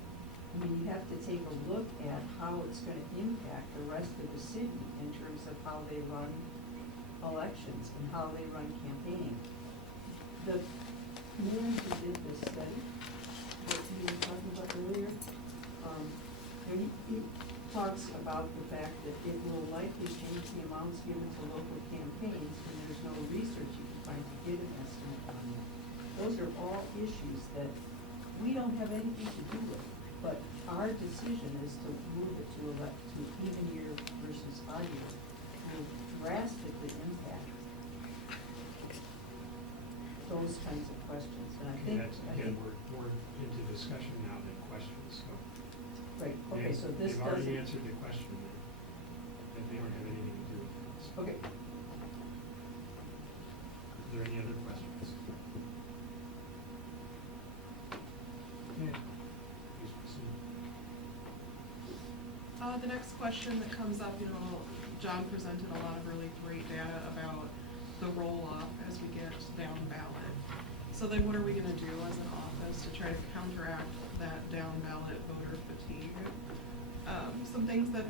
I mean, you have to take a look at how it's gonna impact the rest of the city in terms of how they run elections and how they run campaigning. The man who did this study that you were talking about earlier, he talks about the fact that it will likely change the amounts given to local campaigns, and there's no research you can find to give an estimate on that. Those are all issues that we don't have anything to do with, but our decision is to move it to even year versus odd year will drastically impact those kinds of questions, and I think. That's, again, we're more into discussion now than questions, so. Right, okay, so this They've already doesn't. answered the question, that they don't have anything to do with this. Okay, Is there any other questions? Okay, please proceed. The next question that comes up, John presented a lot of really great data about the roll-off as we get down ballot. So then what are we gonna do as an office to try to counteract that down ballot voter fatigue? Some things that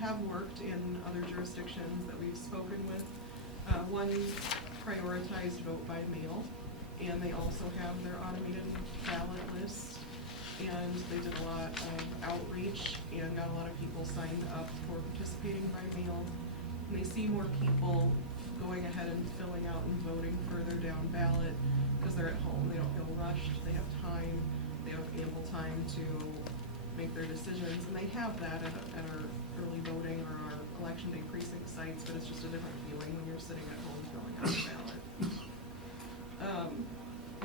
have worked in other jurisdictions that we've spoken with. One prioritized vote by mail, and they also have their automated ballot list. And they did a lot of outreach and got a lot of people signed up for participating by mail. And they see more people going ahead and filling out and voting further down ballot because they're at home, they don't feel rushed, they have time, they have ample time to make their decisions. And they have that at our early voting or our election day precinct sites, but it's just a different feeling when you're sitting at home filling out a ballot.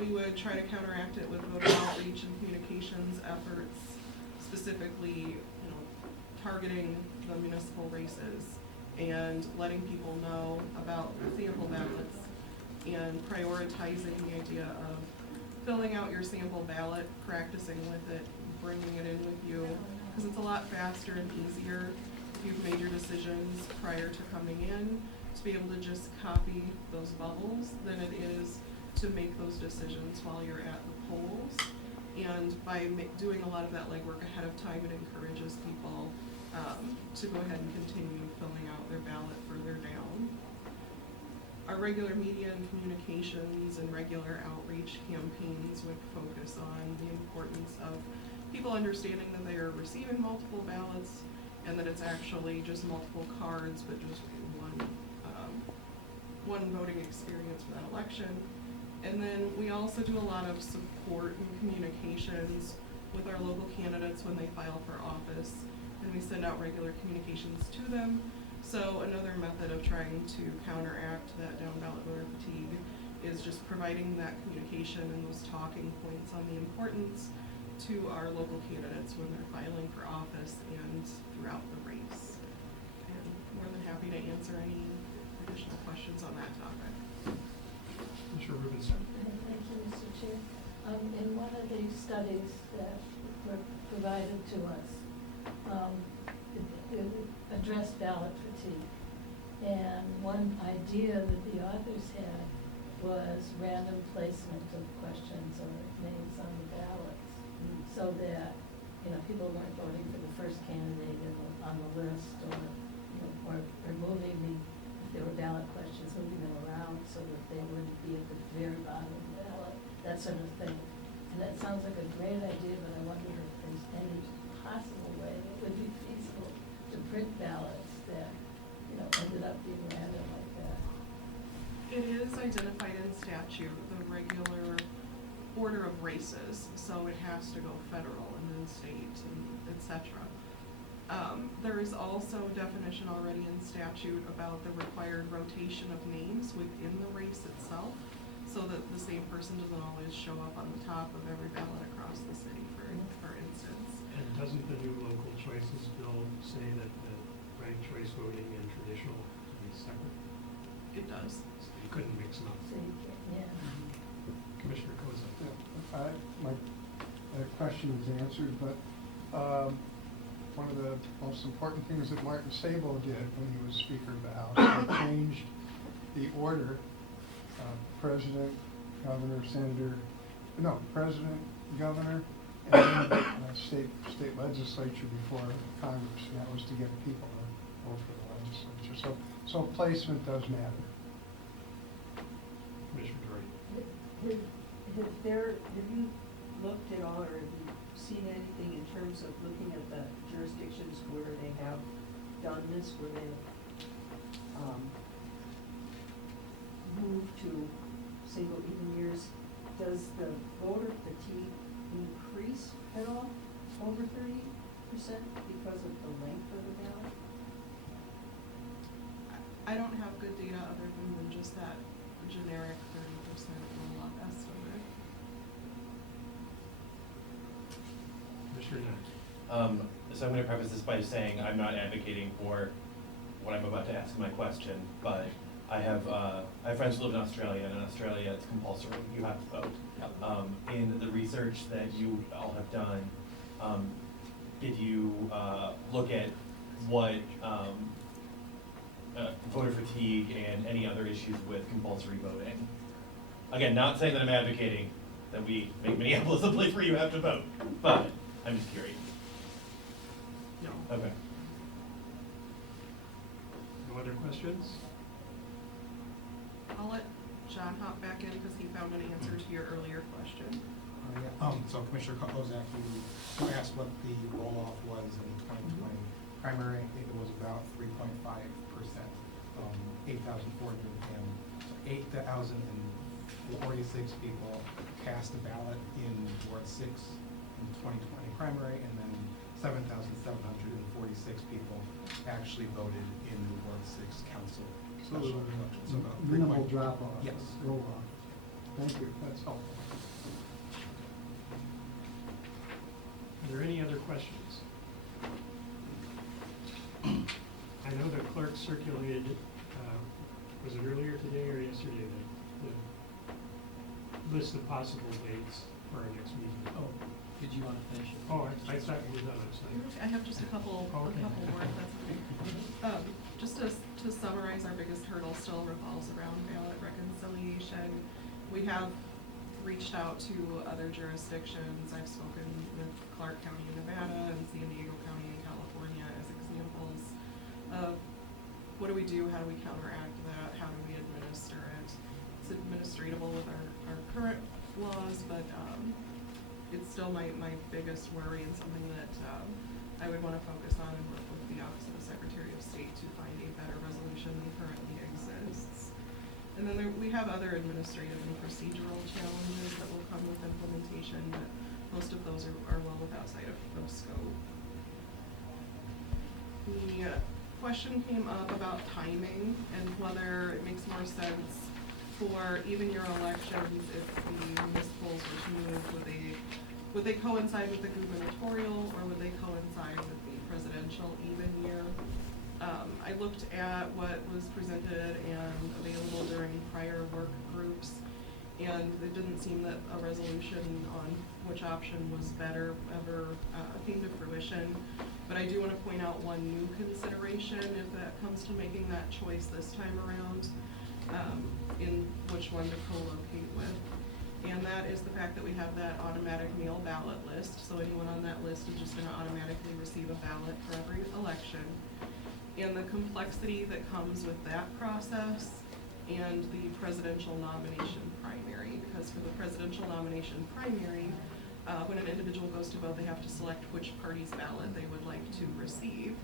We would try to counteract it with voter outreach and communications efforts, specifically, targeting the municipal races and letting people know about sample ballots and prioritizing the idea of filling out your sample ballot, practicing with it, bringing it in with you, because it's a lot faster and easier if you've made your decisions prior to coming in to be able to just copy those bubbles than it is to make those decisions while you're at the polls. And by doing a lot of that legwork ahead of time, it encourages people to go ahead and continue filling out their ballot further down. Our regular media and communications and regular outreach campaigns would focus on the importance of people understanding that they are receiving multiple ballots and that it's actually just multiple cards, but just one voting experience for that election. And then we also do a lot of support and communications with our local candidates when they file for office, and we send out regular communications to them. So another method of trying to counteract that down ballot voter fatigue is just providing that communication and those talking points on the importance to our local candidates when they're filing for office and throughout the race. And more than happy to answer any additional questions on that topic. Commissioner Rubinstein. Thank you, Mr. Chair. In one of the studies that were provided to us, it addressed ballot fatigue. And one idea that the authors had was random placement of questions or names on the ballots, so that, you know, people weren't voting for the first candidate on the list, or, you know, or moving if there were ballot questions, moving them around so that they wouldn't be at the very bottom of the ballot, that sort of thing. And that sounds like a great idea, but I wonder if there's any possible way it would be feasible to print ballots that, you know, ended up being random like that. It is identified in statute, the regular order of races, so it has to go federal and then state and et cetera. There is also definition already in statute about the required rotation of names within the race itself, so that the same person doesn't always show up on the top of every ballot across the city, for instance. And doesn't the new local choices bill say that the ranked choice voting and traditional to be separate? It does. So you couldn't mix them up. So you can't, yeah. Commissioner Koza. My question is answered, but one of the most important things that Martin Sabo did when he was Speaker of the House, he changed the order of President, Governor, Senator, no, President, Governor, and then state legislature before Congress, and that was to get people to vote for the legislature. So placement does matter. Commissioner Dory. Have you looked at all, or have you seen anything in terms of looking at the jurisdictions where they have done this, where they have moved to single even years? Does the voter fatigue increase at all over 30% because of the length of the ballot? I don't have good data other than just that generic 30% roll-up estimate. Commissioner Knapp. So I'm going to preface this by saying I'm not advocating for what I'm about to ask in my question, but I have friends who live in Australia, and in Australia it's compulsory. You have to vote. In the research that you all have done, did you look at what voter fatigue and any other issues with compulsory voting? Again, not saying that I'm advocating that we make Minneapolis a place where you have to vote, but I'm just curious. No. Okay. No other questions? I'll let John hop back in because he found an answer to your earlier question. So Commissioner Kozak, you asked what the roll-off was in the 2020 primary. I think it was about 3.5%, 8,046 people cast a ballot in Ward 6 in the 2020 primary, and then 7,746 people actually voted in the Ward 6 council special election. So about Minimal drop off. Yes. Roll off. Thank you, that's helpful. Are there any other questions? I know the clerk circulated, was it earlier today or yesterday, the list of possible dates for our next meeting. Oh, did you want to finish it? Oh, I thought we were done, I'm sorry. I have just a couple more, that's okay. Just to summarize, our biggest hurdle still revolves around ballot reconciliation. We have reached out to other jurisdictions. I've spoken with Clark County in Nevada and San Diego County in California as examples of what do we do, how do we counteract that, how do we administer it. It's administratable with our current laws, but it's still my biggest worry and something that I would want to focus on and work with the Office of the Secretary of State to find a better resolution than currently exists. And then we have other administrative and procedural challenges that will come with implementation, but most of those are well outside of scope. The question came up about timing and whether it makes more sense for even your elections if the municipals were to move, would they coincide with the gubernatorial or would they coincide with the presidential even year? I looked at what was presented and available during prior work groups, and it didn't seem that a resolution on which option was better ever came to fruition. But I do want to point out one new consideration if that comes to making that choice this time around. in which one to co-locate with. And that is the fact that we have that automatic mail ballot list, so anyone on that list is just gonna automatically receive a ballot for every election. And the complexity that comes with that process and the presidential nomination primary, because for the presidential nomination primary, when an individual goes to vote, they have to select which party's ballot they would like to receive.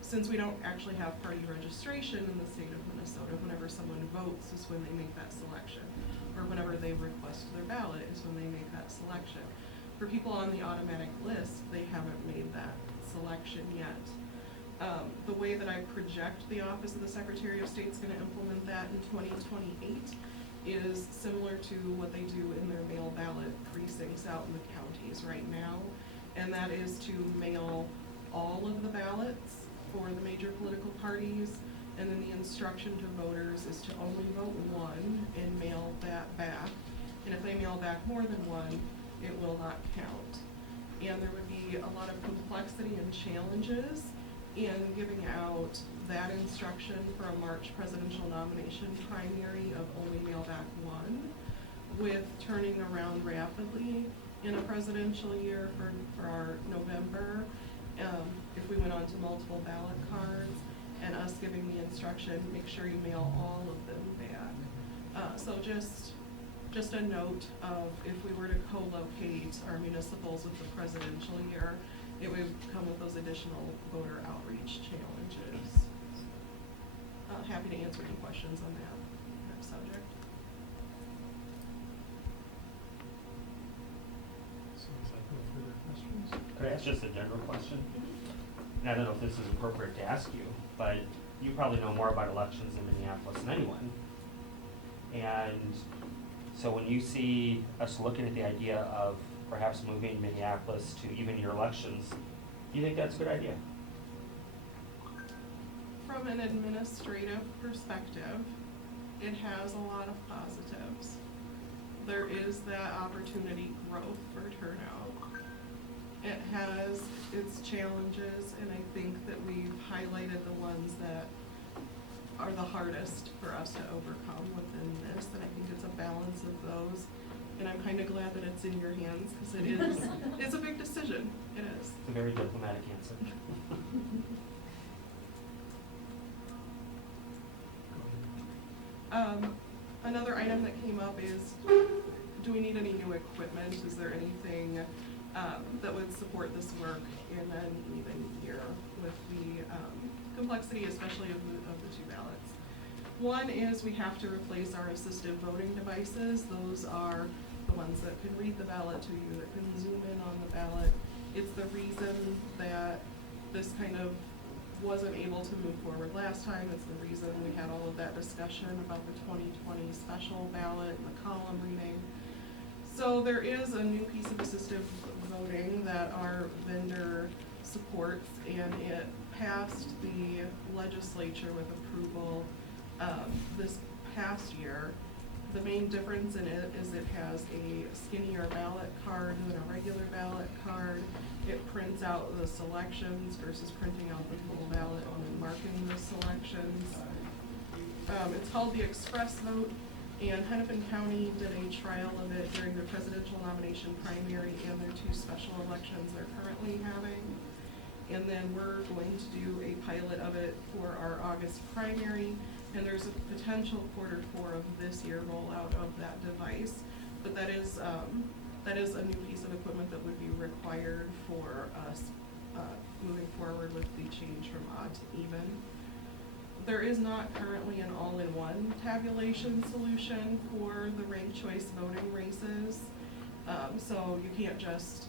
Since we don't actually have party registration in the state of Minnesota, whenever someone votes is when they make that selection, or whenever they request their ballot is when they make that selection. For people on the automatic list, they haven't made that selection yet. The way that I project the Office of the Secretary of State's gonna implement that in 2028 is similar to what they do in their mail ballot precincts out in the counties right now. And that is to mail all of the ballots for the major political parties, and then the instruction to voters is to only vote one and mail that back. And if they mail back more than one, it will not count. And there would be a lot of complexity and challenges in giving out that instruction for a March presidential nomination primary of only mail back one, with turning around rapidly in a presidential year for our November, if we went on to multiple ballot cards, and us giving the instruction, make sure you mail all of them back. So just a note of if we were to co-locate our municipals with the presidential year, it would come with those additional voter outreach challenges. Happy to answer any questions on that subject. Sounds like no further questions. Could I ask just a general question? And I don't know if this is appropriate to ask you, but you probably know more about elections in Minneapolis than anyone. And so when you see us looking at the idea of perhaps moving Minneapolis to even your elections, do you think that's a good idea? From an administrative perspective, it has a lot of positives. There is that opportunity growth for turnout. It has its challenges, and I think that we've highlighted the ones that are the hardest for us to overcome within this, and I think it's a balance of those. And I'm kind of glad that it's in your hands, because it's a big decision. It is. It's a very diplomatic answer. Another item that came up is, do we need any new equipment? Is there anything that would support this work in an even year with the complexity, especially of the two ballots? One is we have to replace our assistive voting devices. Those are the ones that can read the ballot to you, that can zoom in on the ballot. It's the reason that this kind of wasn't able to move forward last time. It's the reason we had all of that discussion about the 2020 special ballot and the column reading. So there is a new piece of assistive voting that our vendor supports, and it passed the legislature with approval this past year. The main difference in it is it has a skinnier ballot card than a regular ballot card. It prints out the selections versus printing out the full ballot and then marking the selections. It's called the Express Vote, and Hennepin County did a trial of it during their presidential nomination primary and their two special elections they're currently having. And then we're going to do a pilot of it for our August primary, and there's a potential Q4 of this year rollout of that device. But that is a new piece of equipment that would be required for us moving forward with the change from odd to even. There is not currently an all-in-one tabulation solution for the ranked choice voting races. So you can't just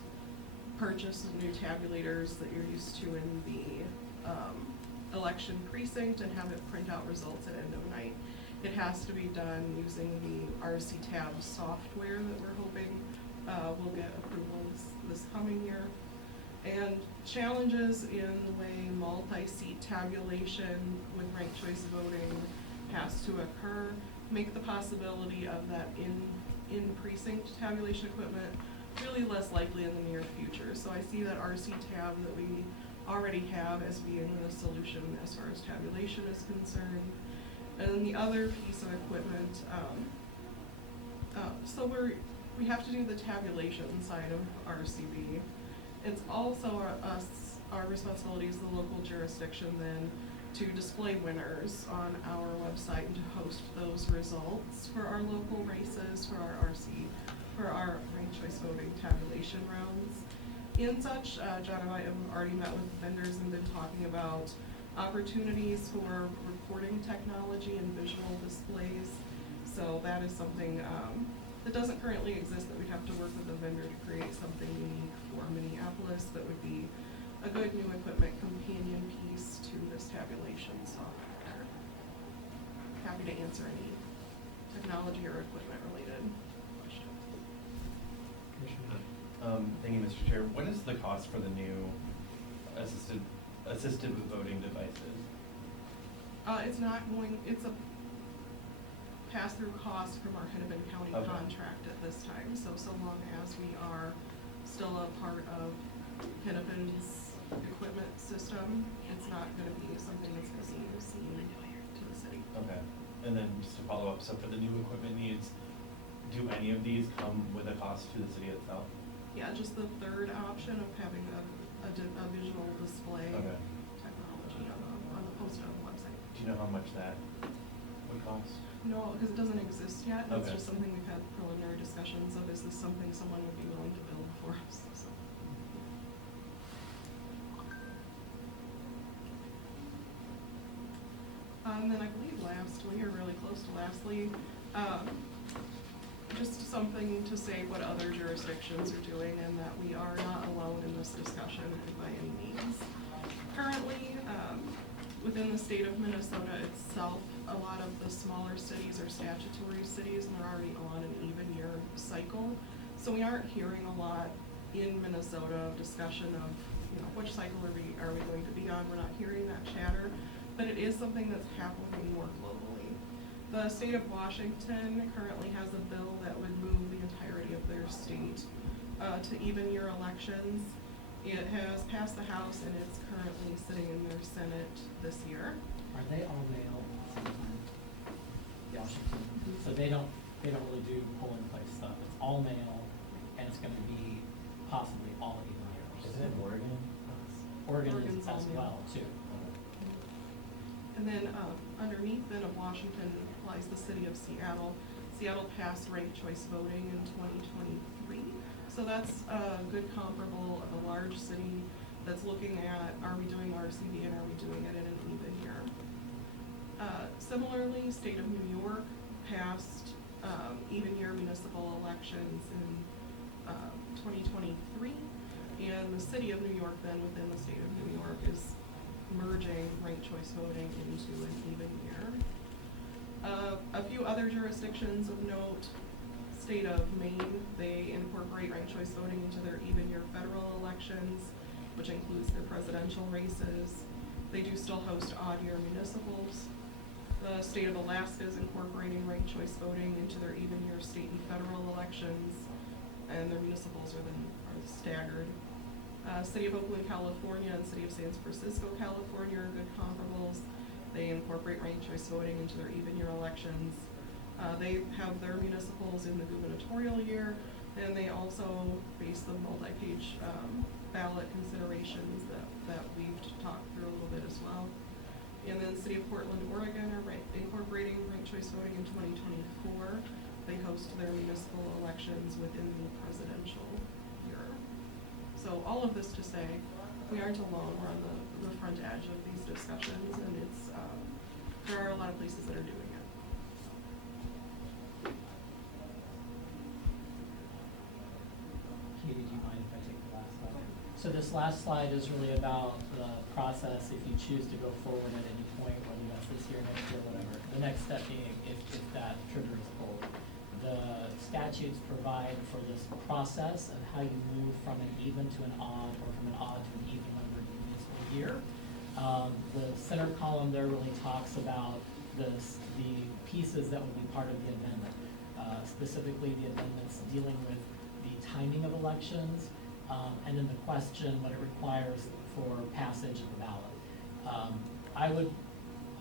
purchase new tabulators that you're used to in the election precinct and have it print out results at end of night. It has to be done using the RC Tab software that we're hoping will get approval this coming year. And challenges in the way multi-seat tabulation with ranked choice voting has to occur make the possibility of that in precinct tabulation equipment really less likely in the near future. So I see that RC Tab that we already have as being the solution as far as tabulation is concerned. And then the other piece of equipment, so we have to do the tabulation side of RCV. It's also our responsibility as the local jurisdiction then to display winners on our website and to host those results for our local races, for our ranked choice voting tabulation rounds. In such, John and I have already met with vendors and been talking about opportunities for reporting technology and visual displays. So that is something that doesn't currently exist, that we'd have to work with a vendor to create something unique for Minneapolis that would be a good new equipment companion piece to this tabulation software. Happy to answer any technology or equipment related questions. Thank you, Mr. Chair. What is the cost for the new assisted voting devices? It's a pass-through cost from our Hennepin County Okay. contract at this time. So long as we are still a part of Hennepin's equipment system, it's not gonna be something that's gonna be seen to the city. Okay, and then just to follow up, so for the new equipment needs, do any of these come with a cost to the city itself? Yeah, just the third option of having a visual display Okay. technology on the post on the website. Do you know how much that would cost? No, because it doesn't exist yet. It's Okay. just something we've had preliminary discussions of. Is this something someone would be willing to build for us? So. And then I believe lastly, or really close to lastly, just something to say what other jurisdictions are doing and that we are not alone in this discussion by any means. Currently, within the state of Minnesota itself, a lot of the smaller cities are statutory cities and they're already on an even year cycle. So we aren't hearing a lot in Minnesota of discussion of, which cycle are we going to be on. We're not hearing that chatter, but it is something that's happening more globally. The state of Washington currently has a bill that would move the entirety of their state to even year elections. It has passed the House and it's currently sitting in their Senate this year. Are they all mail sometime? Yes. Washington? So they don't really do polling place stuff. It's all mail and it's gonna be possibly all even years. Isn't it Oregon? Oregon Oregon's is all as mail. well too. And then underneath then of Washington lies the city of Seattle. Seattle passed ranked choice voting in 2023. So that's a good comparable of a large city that's looking at, are we doing RCV and are we doing it in an even year? Similarly, state of New York passed even year municipal elections in 2023. And the city of New York then within the state of New York is merging ranked choice voting into an even year. A few other jurisdictions of note, state of Maine, they incorporate ranked choice voting into their even year federal elections, which includes their presidential races. They do still host odd year municipals. The state of Alaska is incorporating ranked choice voting into their even year state and federal elections, and their municipals are staggered. City of Oakland, California, and City of San Francisco, California are good comparables. They incorporate ranked choice voting into their even year elections. They have their municipals in the gubernatorial year, and they also base the multi-page ballot considerations that we've talked through a little bit as well. And then City of Portland, Oregon are incorporating ranked choice voting in 2024. They host their municipal elections within the presidential year. So all of this to say, we aren't alone. We're on the front edge of these discussions, and it's there are a lot of places that are doing it. Katie, do you mind if I take the last slide? So this last slide is really about the process if you choose to go forward at any point, whether that's this year, next year, whatever. The next step being if that trigger is pulled. The statutes provide for this process of how you move from an even to an odd, or from an odd to an even numbered municipal year. The center column there really talks about the pieces that would be part of the amendment. Specifically the amendments dealing with the timing of elections, and then the question, what it requires for passage of the ballot. I would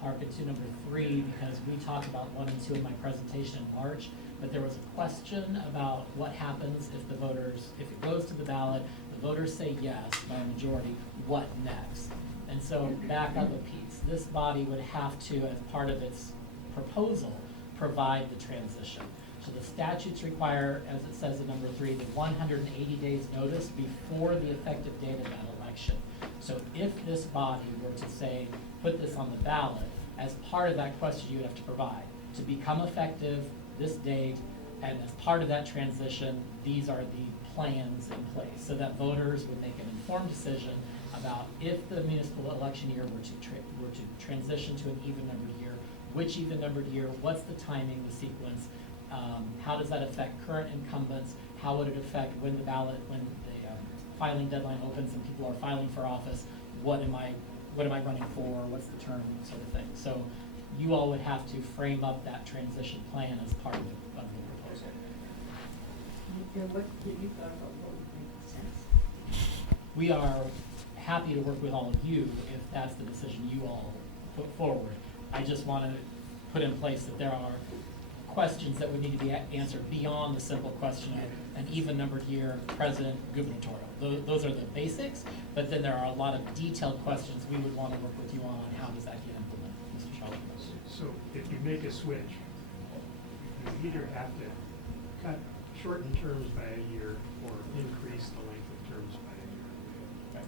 hearken to number 3, because we talked about 1 and 2 in my presentation in March, but there was a question about what happens if the voters, if it goes to the ballot, the voters say yes by a majority, what next? And so back up a piece, this body would have to, as part of its proposal, provide the transition. So the statutes require, as it says in number 3, the 180 days notice before the effective date of that election. So if this body were to say, put this on the ballot, as part of that question you would have to provide, to become effective this date, and as part of that transition, these are the plans in place, so that voters would make an informed decision about if the municipal election year were to transition to an even-numbered year, which even-numbered year, what's the timing, the sequence, how does that affect current incumbents, how would it affect when the ballot, when the filing deadline opens and people are filing for office, what am I running for, what's the term, sort of thing. So you all would have to frame up that transition plan as part of the proposal. And what did you thought about what would make sense? We are happy to work with all of you if that's the decision you all put forward. I just want to put in place that there are questions that would need to be answered beyond the simple question of an even-numbered year, president, gubernatorial. Those are the basics, but then there are a lot of detailed questions we would want to work with you on how does that get implemented, Mr. Charles. So if you make a switch, you either have to shorten terms by a year or increase the length of terms by a year.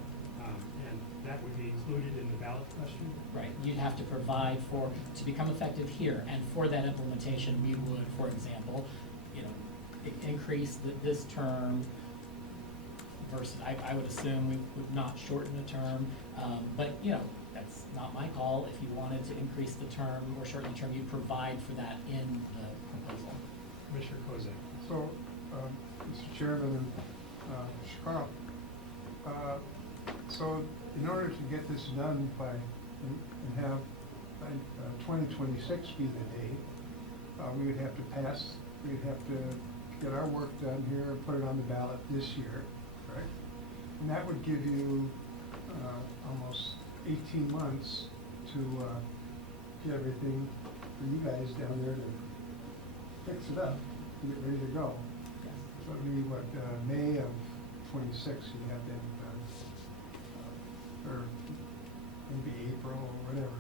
And that would be included in the ballot question? Right, you'd have to provide for, to become effective here, and for that implementation, we would, for example, increase this term versus, I would assume we would not shorten the term, but, that's not my call. If you wanted to increase the term or shorten the term, you'd provide for that in the proposal. Commissioner Kozak. So, Mr. Chairman and Carl, so in order to get this done by, and have 2026 be the date, we would have to pass, we'd have to get our work done here and put it on the ballot this year, correct? And that would give you almost 18 months to get everything for you guys down there to fix it up, to get ready to go. So it'd be what, May of 26 you have them done, or maybe April or whatever.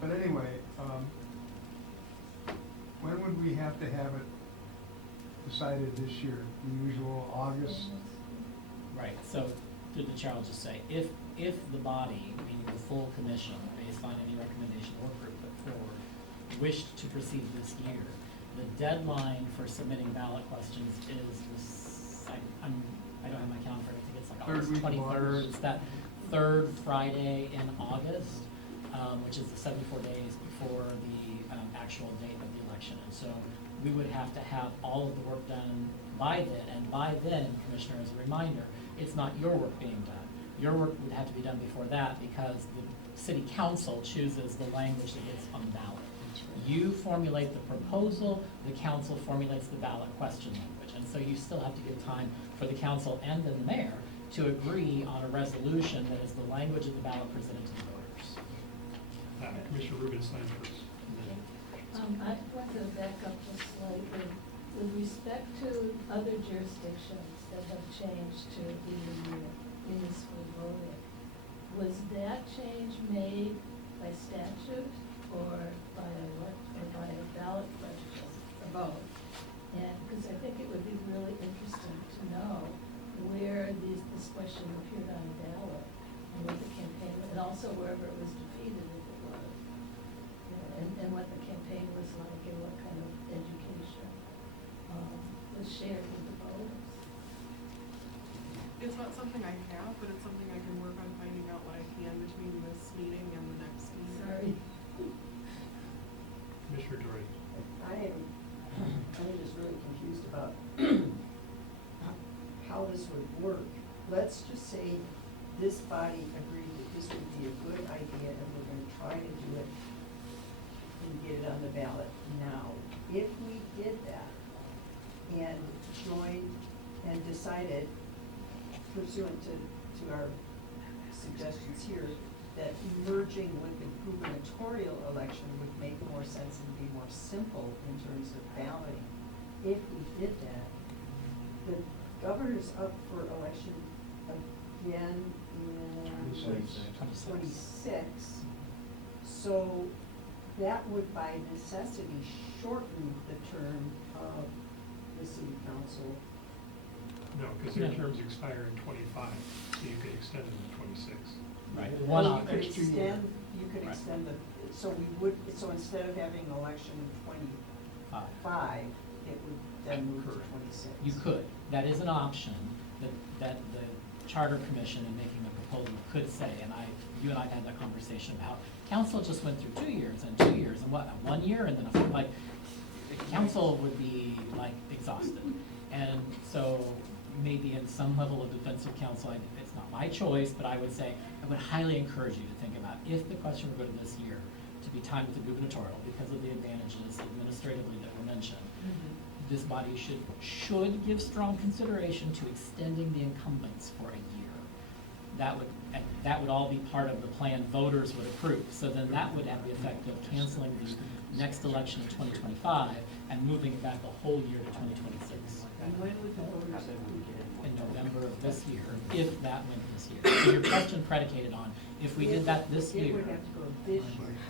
But anyway, when would we have to have it decided this year? The usual August? Right, so through the chair, I'll just say, if the body, meaning the full commission, based on any recommendation or group put forward, wished to proceed this year, the deadline for submitting ballot questions is this, I don't have my calendar, I think it's like Third August week of 23rd. August. It's that third Friday in August, which is the 74 days before the actual date of the election. And so we would have to have all of the work done by then. And by then, Commissioner, as a reminder, it's not your work being done. Your work would have to be done before that because the city council chooses the language that gets on the ballot. You formulate the proposal, the council formulates the ballot question language. And so you still have to give time for the council and then the mayor to agree on a resolution that is the language of the ballot presented to the voters. Commissioner Rubenstein first. I'd like to back up just slightly. With respect to other jurisdictions that have changed to the municipal voting, was that change made by statute or by a ballot question? Both. And, because I think it would be really interesting to know where this question appeared on the ballot and what the campaign, and also wherever it was defeated if it was. And what the campaign was like and what kind of education was shared with the voters. It's not something I have, but it's something I can work on finding out what I can between this meeting and the next meeting. Sorry. Commissioner Dory. I'm just really confused about how this would work. Let's just say this body agreed that this would be a good idea and we're gonna try to do it and get it on the ballot now. If we did that and joined and decided pursuant to our suggestions here, that merging with the gubernatorial election would make more sense and be more simple in terms of balloting. If we did that, the governor's up for election again in 26. So that would by necessity shorten the term of the city council. No, because their No. terms expire in 25, so you could extend them to 26. Right. Well, One you option. could Extra year. extend, you could Right. extend the, so we would, so instead of having an election in 25, it would then move to Correct. 26. You could, that is an option that the charter commission in making the proposal could say, and you and I had that conversation about, council just went through 2 years and 2 years and what, 1 year and then like, the council would be like exhausted. And so maybe in some level of defensive counsel, it's not my choice, but I would say, I would highly encourage you to think about, if the question were to go to this year, to be timed with the gubernatorial because of the advantages administratively that were mentioned, this body should give strong consideration to extending the incumbents for a year. That would all be part of the plan voters would approve. So then that would have the effect of canceling the next election in 2025 and moving it back a whole year to 2026. And when would the voters approve it? In November of this year, if that went this year. So your question predicated on, if we did that this It year, would have to go this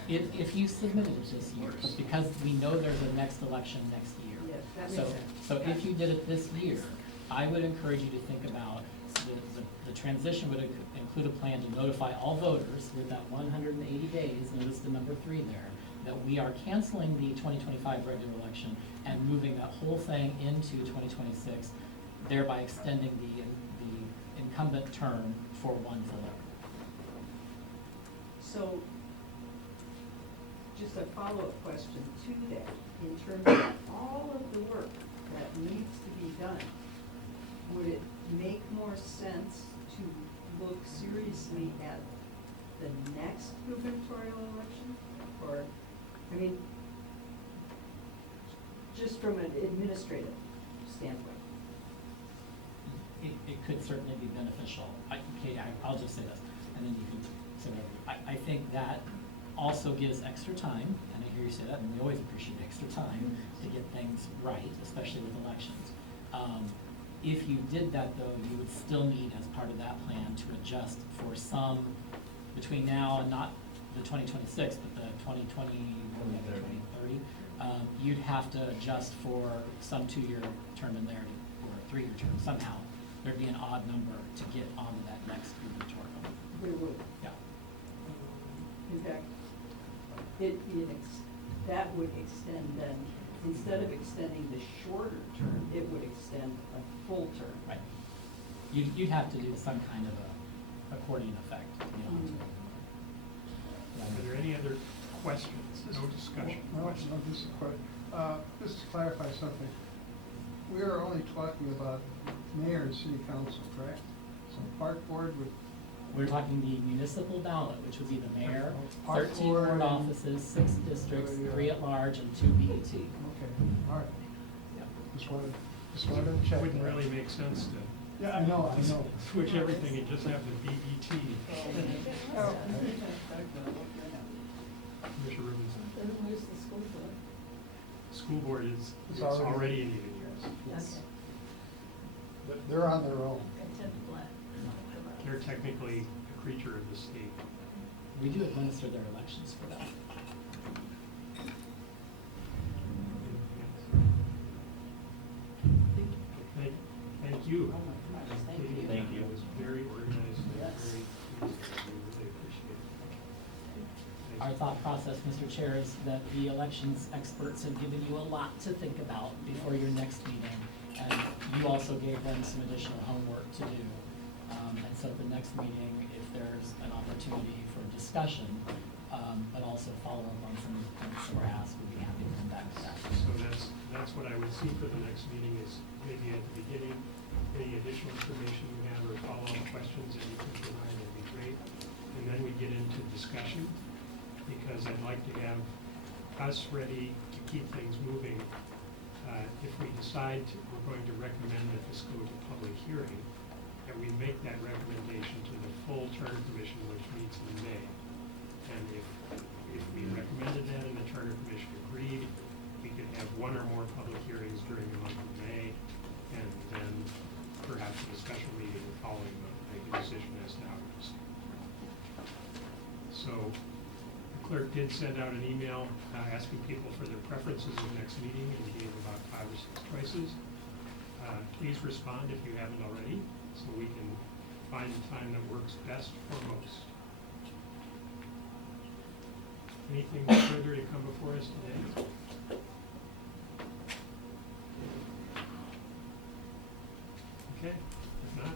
year. if you submitted it this year, but because we know there's a next election next year. Yes, that So, makes sense. so if you did it this year, I would encourage you to think about, the transition would include a plan to notify all voters with that 180 days, notice the number 3 there, that we are canceling the 2025 regular election and moving that whole thing into 2026, thereby extending the incumbent term for 1 full year. So, just a follow-up question to that, in terms of all of the work that needs to be done, would it make more sense to look seriously at the next gubernatorial election? Or, I mean, just from an administrative standpoint? It could certainly be beneficial. Katie, I'll just say this, and then you can say whatever. I think that also gives extra time, and I hear you say that, and we always appreciate extra time to get things right, especially with elections. If you did that, though, you would still need, as part of that plan, to adjust for some, between now and not the 2026, but the 2030, you'd have to adjust for some 2-year term in there, or a 3-year term somehow. There'd be an odd number to get onto that next gubernatorial. We would. Yeah. In fact, that would extend then, instead of extending the shorter term, it would extend a full term. Right. You'd have to do some kind of a accordion effect, you know. Are there any other questions? No discussion. No, this is quite, just to clarify something, we are only talking about mayor and city council, correct? So park board would, We're talking the municipal ballot, which would be the mayor, Park 13 board ward and- offices, 6 districts, Yeah. 3 at large, and 2 BET. okay, all right, Yep. just wanted to check. Wouldn't that. really make sense to Yeah, I know. switch everything and just have the BET. Commissioner Rubinstein. Then where's the school board? School board is, It's it's already- already in even years. Okay. They're on their own. Content black. They're technically a creature of the state. We do administer their elections for them. Thank you. Thank Thank you. It was very organized and Yes. very, we really appreciate it. Our thought process, Mr. Chair, is that the elections experts have given you a lot to think about before your next meeting. And you also gave them some additional homework to do. And so at the next meeting, if there's an opportunity for discussion, but also follow up on some of the points that were asked, we'd be happy to come back to that. So that's what I would see for the next meeting is maybe at the beginning, any additional information you have or follow-up questions that you can provide would be great. And then we get into discussion, because I'd like to have us ready to keep things moving. If we decide we're going to recommend that this go to public hearing, that we make that recommendation to the full charter commission, which meets in May. And if clerk did send out an email asking people for their preferences of next meeting, and we gave about 5 or 6 choices. Please respond if you haven't already, so we can find the time that works best for most. Anything further to come before us today? Okay, if not,